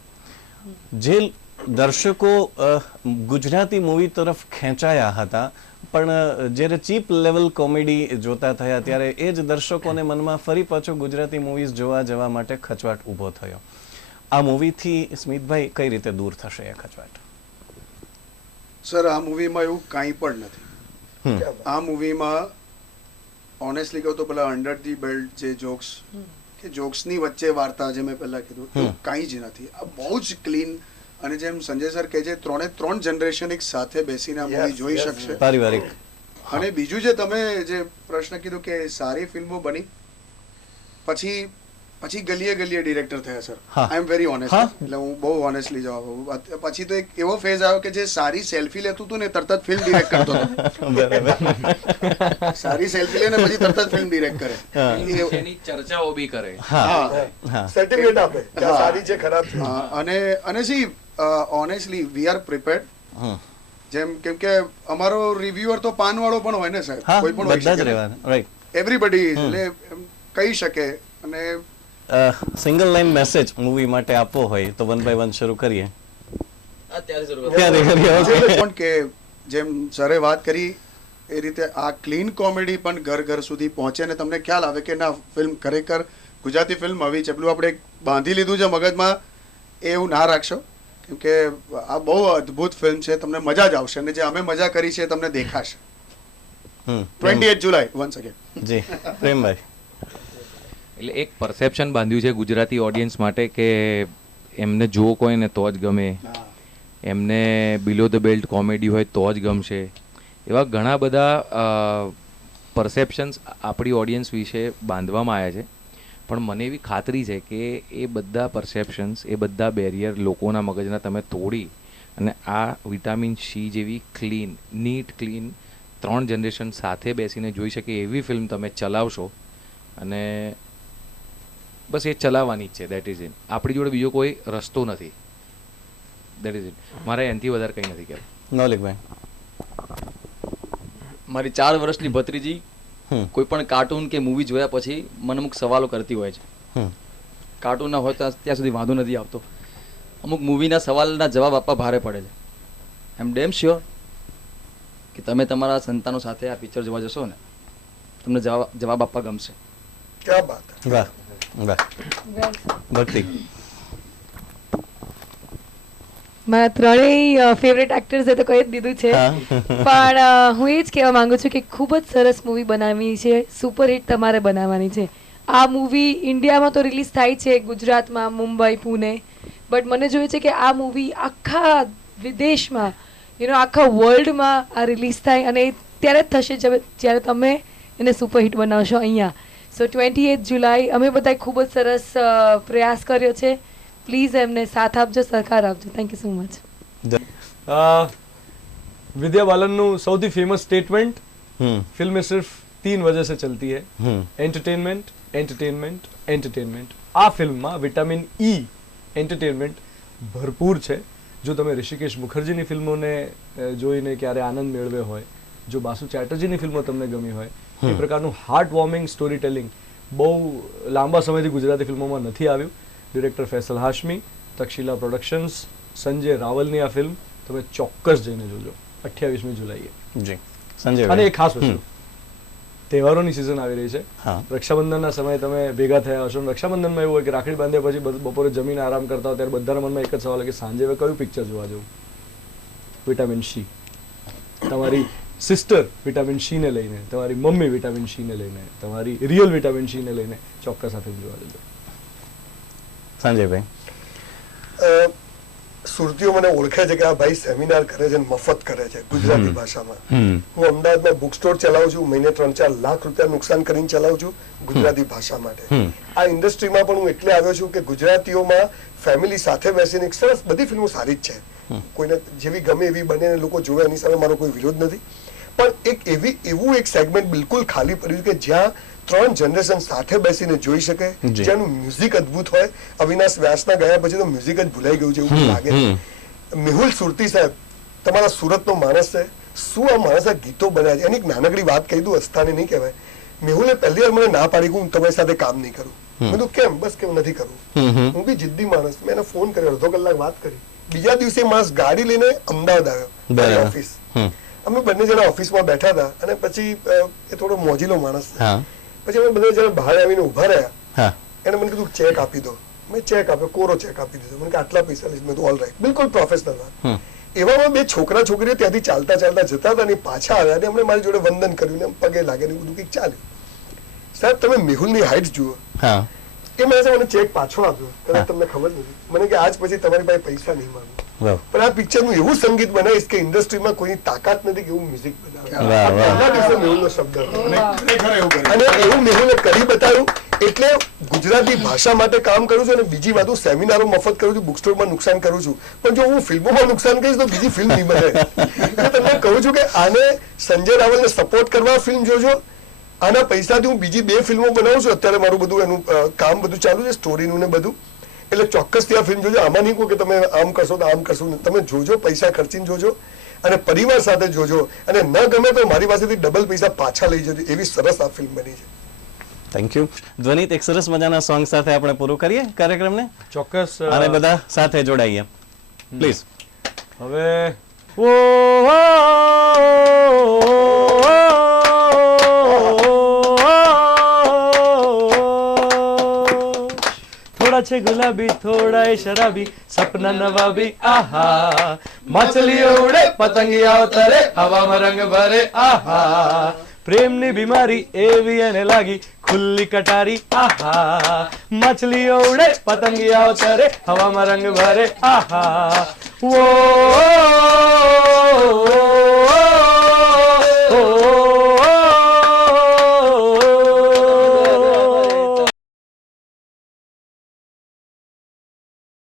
જે દર્શકો ગુજરાતી મૂવી તરફ ખેંચાયા હતા પણ જ્યારે ચીપ લેવલ કોમેડી જોતા થયા ત્યારે એ જ દર્શકોને મનમાં ફરી પાછો ગુજરાતી મૂવીઝ જોવા જવા માટે ખચવાટ ઊભો થયો. આ મૂવીથી સ્મિતભાઈ કઈ રીતે દૂર થશે એ ખચવાટ? સર, આ મૂવીમાં એવું કાંઈ પણ નથી. આ મૂવીમાં ઓનેસ્ટલી કહું તો પેલા અંડર ધી બેલ્ટ જે જોક્સ કે જોક્સની વચ્ચે વાર્તા જે મેં પહેલા કીધું એવું કાંઈ જ નથી. આ બહુ જ ક્લીન અને જેમ સંજય સર કહે છે 3 જનરેશન એક સાથે બેસીને આ મૂવી જોઈ શકશે. પારિવારિક. અને બીજું જે તમે જે પ્રશ્ન કીધું કે સારી ફિલ્મો બની પછી ગલીએ ડિરેક્ટર થયા sir. I am very honest, એટલે હું બહુ ઓનેસ્ટલી જવાબ આપું. પછી તો એક એવો ફેઝ આવ્યો કે જે સારી સેલ્ફી લેતું હતું ને તરત જ ફિલ્મ ડિરેક્ટ કરતો હતો. સારી સેલ્ફી લે ને પછી તરત જ ફિલ્મ ડિરેક્ટ કરે, એની ચર્ચાઓ બી કરે, સર્ટિફિકેટ આપે કે આ સારી છે ખરાબ છે. અને C honestly we are prepared. જેમ કેમ કે અમારો રિવ્યુઅર તો પાનવાળો પણ હોય ને સાહેબ, કોઈ પણ હોય શકે, એવરીબડી, એટલે કહી શકે. અને સિંગલ લાઈન મેસેજ મૂવી માટે આપવો હોય તો 1 by 1 શરૂ કરીએ. પણ કે જેમ સરે વાત કરી એ રીતે આ ક્લીન કોમેડી પણ ઘર સુધી પહોંચે ને તમને ખ્યાલ આવે કે ના ફિલ્મ ખરેખર ગુજરાતી ફિલ્મ આવી છે. પેલું આપણે બાંધી લીધું છે મગજમાં એ એવું ના રાખશો, કેમ કે આ બહુ અદ્ભુત ફિલ્મ છે, તમને મજા જ આવશે. અને જે અમે મજા કરી છે તમને દેખાશે. 28 જુલાઈ વન્સ અગેન. જી પ્રેમભાઈ. એટલે એક પરસેપ્શન બાંધ્યું છે ગુજરાતી ઓડિયન્સ માટે કે એમને જો કોઈ ને તો જ ગમે, એમને બિલો ધ બેલ્ટ કોમેડી હોય તો જ ગમશે. એવા ઘણા બધા પરસેપ્શન્સ આપણી ઓડિયન્સ વિશે બાંધવામાં આવ્યા છે. પણ મને એવી ખાતરી છે કે એ બધા પરસેપ્શન્સ, એ બધા બેરિયર લોકોના મગજના તમે તોડી અને આ વિટામિન સી જેવી ક્લીન, નીટ ક્લીન 3 જનરેશન સાથે બેસીને જોઈ શકે એવી ફિલ્મ તમે ચલાવશો. અને બસ એ ચલાવવાની જ છે. That is it. આપણી જોડે બીજો કોઈ રસ્તો નથી. That is it. મારે એનાથી વધારે કંઈ નથી કહેવું. નવલિકભાઈ, મારી 4 વર્ષની ભત્રીજી કોઈ પણ કાર્ટૂન કે મૂવી જોયા પછી મને અમુક સવાલો કરતી હોય છે. કાર્ટૂન ના હોય ત્યાં સુધી વાંધો નથી આવતો. અમુક મૂવીના સવાલના જવાબ આપવા ભારે પડે છે. આઈ એમ ડેમ શ્યોર કે તમે તમારા સંતાનો સાથે આ પિક્ચર જોવા જશો ને, તમને જવાબ આપવા ગમશે. ક્યાં બાત. વાહ વાહ. ભક્તિ, મારા ત્રણેય ફેવરેટ એક્ટર્સ એ તો કહી જ દીધું છે, પણ હું એ જ કહેવા માંગુ છું કે ખૂબ જ સરસ મૂવી બનાવી છે, સુપરહિટ તમારે બનાવવાની છે. આ મૂવી ઇન્ડિયામાં તો રિલીઝ થાય છે, ગુજરાતમાં, મુંબઈ, પુણે, બટ મને જોઈએ છે કે આ મૂવી આખા વિદેશમાં, આખા વર્લ્ડમાં આ રિલીઝ થાય અને ત્યારે જ થશે જ્યારે તમે એને સુપરહિટ બનાવશો અહીંયા. સો 28 જુલાઈ અમે બધાએ ખૂબ જ સરસ પ્રયાસ કર્યો છે. પ્લીઝ એમને સાથ આપજો, સહકાર આપજો. Thank you so much. Vidya Balan સૌથી ફેમસ સ્ટેટમેન્ટ, फिल्में सिर्फ 3 वजह से चलती है, एंटरटेनमेंट, एंटरटेनमेंट, एंटरटेनमेंट. આ ફિલ્મમાં વિટામિન ઈ એન્ટરટેનમેન્ટ ભરપૂર છે. જો તમે ઋષિકેશ મુખર્જીની ફિલ્મોને જોઈને ક્યારે આનંદ મેળવ્યો હોય, જો બાસુ ચેટર્જીની ફિલ્મો તમને ગમી હોય, એ પ્રકારનું હાર્ટ વોર્મિંગ સ્ટોરી ટેલિંગ બહુ લાંબા સમયથી ગુજરાતી ફિલ્મોમાં નથી આવ્યું. ડિરેક્ટર ફૈસલ હાશમી, તક્ષશિલા પ્રોડક્શન્સ, સંજય રાવલની આ ફિલ્મ તમે ચોક્કસ જઈને જોજો 28મી જુલાઈએ. જી સંજય, અને એક ખાસ વસ્તુ, તહેવારોની સિઝન આવી રહી છે, રક્ષાબંધનના સમયે તમે ભેગા થયા હશો. રક્ષાબંધનમાં એવું હોય કે રાખડી બાંધ્યા પછી બપોરે જમીને આરામ કરતા હોય ત્યારે બધાના મનમાં એક જ સવાલ કે સાંજે હવે કયું પિક્ચર જોવા જવું. Vitamin C. તમારી સિસ્ટર વિટામિન સી ને લઈને, તમારી મમ્મી વિટામિન સી ને લઈને, તમારી રિયલ વિટામિન સી ને લઈને ચોક્કસ આ ફિલ્મ જોવા જજો. સંજયભાઈ, સુરતીઓ મને ઓળખે છે કે આ ભાઈ સેમિનાર કરે છે, મફત કરે છે ગુજરાતી ભાષામાં. હું અમદાવાદમાં બુક સ્ટોર ચલાવું છું, મહિને 3-4 લાખ રૂપિયા નુકસાન કરીને ચલાવું છું ગુજરાતી ભાષા માટે. આ ઇન્ડસ્ટ્રીમાં પણ હું એટલે આવ્યો છું કે ગુજરાતીઓમાં ફેમિલી સાથે બેસીને એક સરસ, બધી ફિલ્મો સારી જ છે, કોઈને જેવી ગમે એવી બને લોકો જોવે, એની સામે મારો કોઈ વિરોધ નથી, પણ એવું એક સેગમેન્ટ બિલકુલ ખાલી પડ્યું કે જ્યાં 3 જનરેશન સાથે બેસીને જોઈ શકે, જેનું મ્યુઝિક અદ્ભુત હોય. અવિનાશ વ્યાસના ગયા પછી તો મ્યુઝિક જ ભૂલાઈ ગયું છે એવું લાગે. મેહુલ સુરતી સાહેબ તમારા સુરતનો માણસ છે, શું આ માણસે ગીતો બનાવ્યા છે. એની એક નાનકડી વાત કહી દઉં, અસ્થાને નહીં કહેવાય. મેહુલે પહેલી વાર મને ના પાડી કે હું તમારી સાથે કામ નહીં કરું. મેં કેમ? બસ કે નથી કરવું. હું બી જિદ્દી માણસ. મેં એને ફોન કર્યો, અડધો કલાક વાત કરી. બીજા દિવસે માણસ ગાડી લઈને અમદાવાદ આવ્યો ઓફિસ. અમે બંને જણા ઓફિસમાં બેઠા હતા અને પછી એ થોડો મોજીલો માણસ છે. પછી અમે બંને જણા બહાર આવીને ઉભા રહ્યા. એને મને કીધું ચેક આપી દો. મેં ચેક આપ્યો, કોરો ચેક આપી દીધો. મને કે આટલા પૈસા લઈશ. મેં તો ઓલ રાઈટ, બિલકુલ પ્રોફેશનલ વાત. એવામાં 2 છોકરા છોકરીઓ ત્યાંથી ચાલતા ચાલતા જતા હતા અને પાછા આવ્યા અને એમણે મારી જોડે વંદન કર્યું ને પગે લાગે ને બધું કંઈક ચાલ્યું. સાહેબ તમે મેહુલની હાઈટ જુઓ. એ મને ચેક પાછો આપ્યો. કદાચ તમને ખબર નથી. મને કે આજ પછી તમારી પાસે પૈસા નહીં માંગુ, પણ આ પિક્ચર નું એવું સંગીત બનાવીશ કે ઇન્ડસ્ટ્રીમાં કોઈની તાકાત નથી કે એવું મ્યુઝિક બનાવે. મેહુલનો શબ્દ અને એવું મેહુલે કરી બતાવ્યું. એટલે ગુજરાતી ભાષા માટે કામ કરું છું અને બીજી વાત, હું સેમિનારો મફત કરું છું, બુક સ્ટોરમાં નુકસાન કરું છું, પણ જો હું ફિલ્મોમાં નુકસાન કરીશ તો બીજી ફિલ્મ નહીં બને. એટલે તમને કહું છું કે આને સંજય રાવલને સપોર્ટ કરવા ફિલ્મ જોજો. આના પૈસાથી હું બીજી 2 ફિલ્મો બનાવું છું. અત્યારે મારું બધું એનું કામ બધું ચાલુ છે, સ્ટોરીનું ને બધું. એટલે ચોક્કસ ત્યાં ફિલ્મ જોજો. આમાં નહીં કહું કે તમે આમ કરશો તો આમ કરશો. તમે જોજો, પૈસા ખર્ચીને જોજો અને પરિવાર સાથે જોજો. અને ન ગમે તો મારી પાસેથી ડબલ પૈસા પાછા લઈ જજો. એવી સરસ આ ફિલ્મ બની છે. Thank you. ધ્વનિત, એક સરસ મજાના સોંગ સાથે આપણે પૂરું કરીએ કાર્યક્રમને. ચોક્કસ. અને બધા સાથે જોડાઈએ પ્લીઝ. હવે થોડા છે ગુલાબી, થોડા એ શરાબી, સપના નવાબી, આહા. માછલીઓ ઉડે, પતંગિયાઓ તરે, હવામાં રંગ ભરે, આહા. પ્રેમની બીમારી એવી એને લાગી, ખુલ્લી કટારી, આહા. માછલીઓ ઉડે, પતંગિયાઓ તરે, હવામાં રંગ ભરે, આહા. ઓ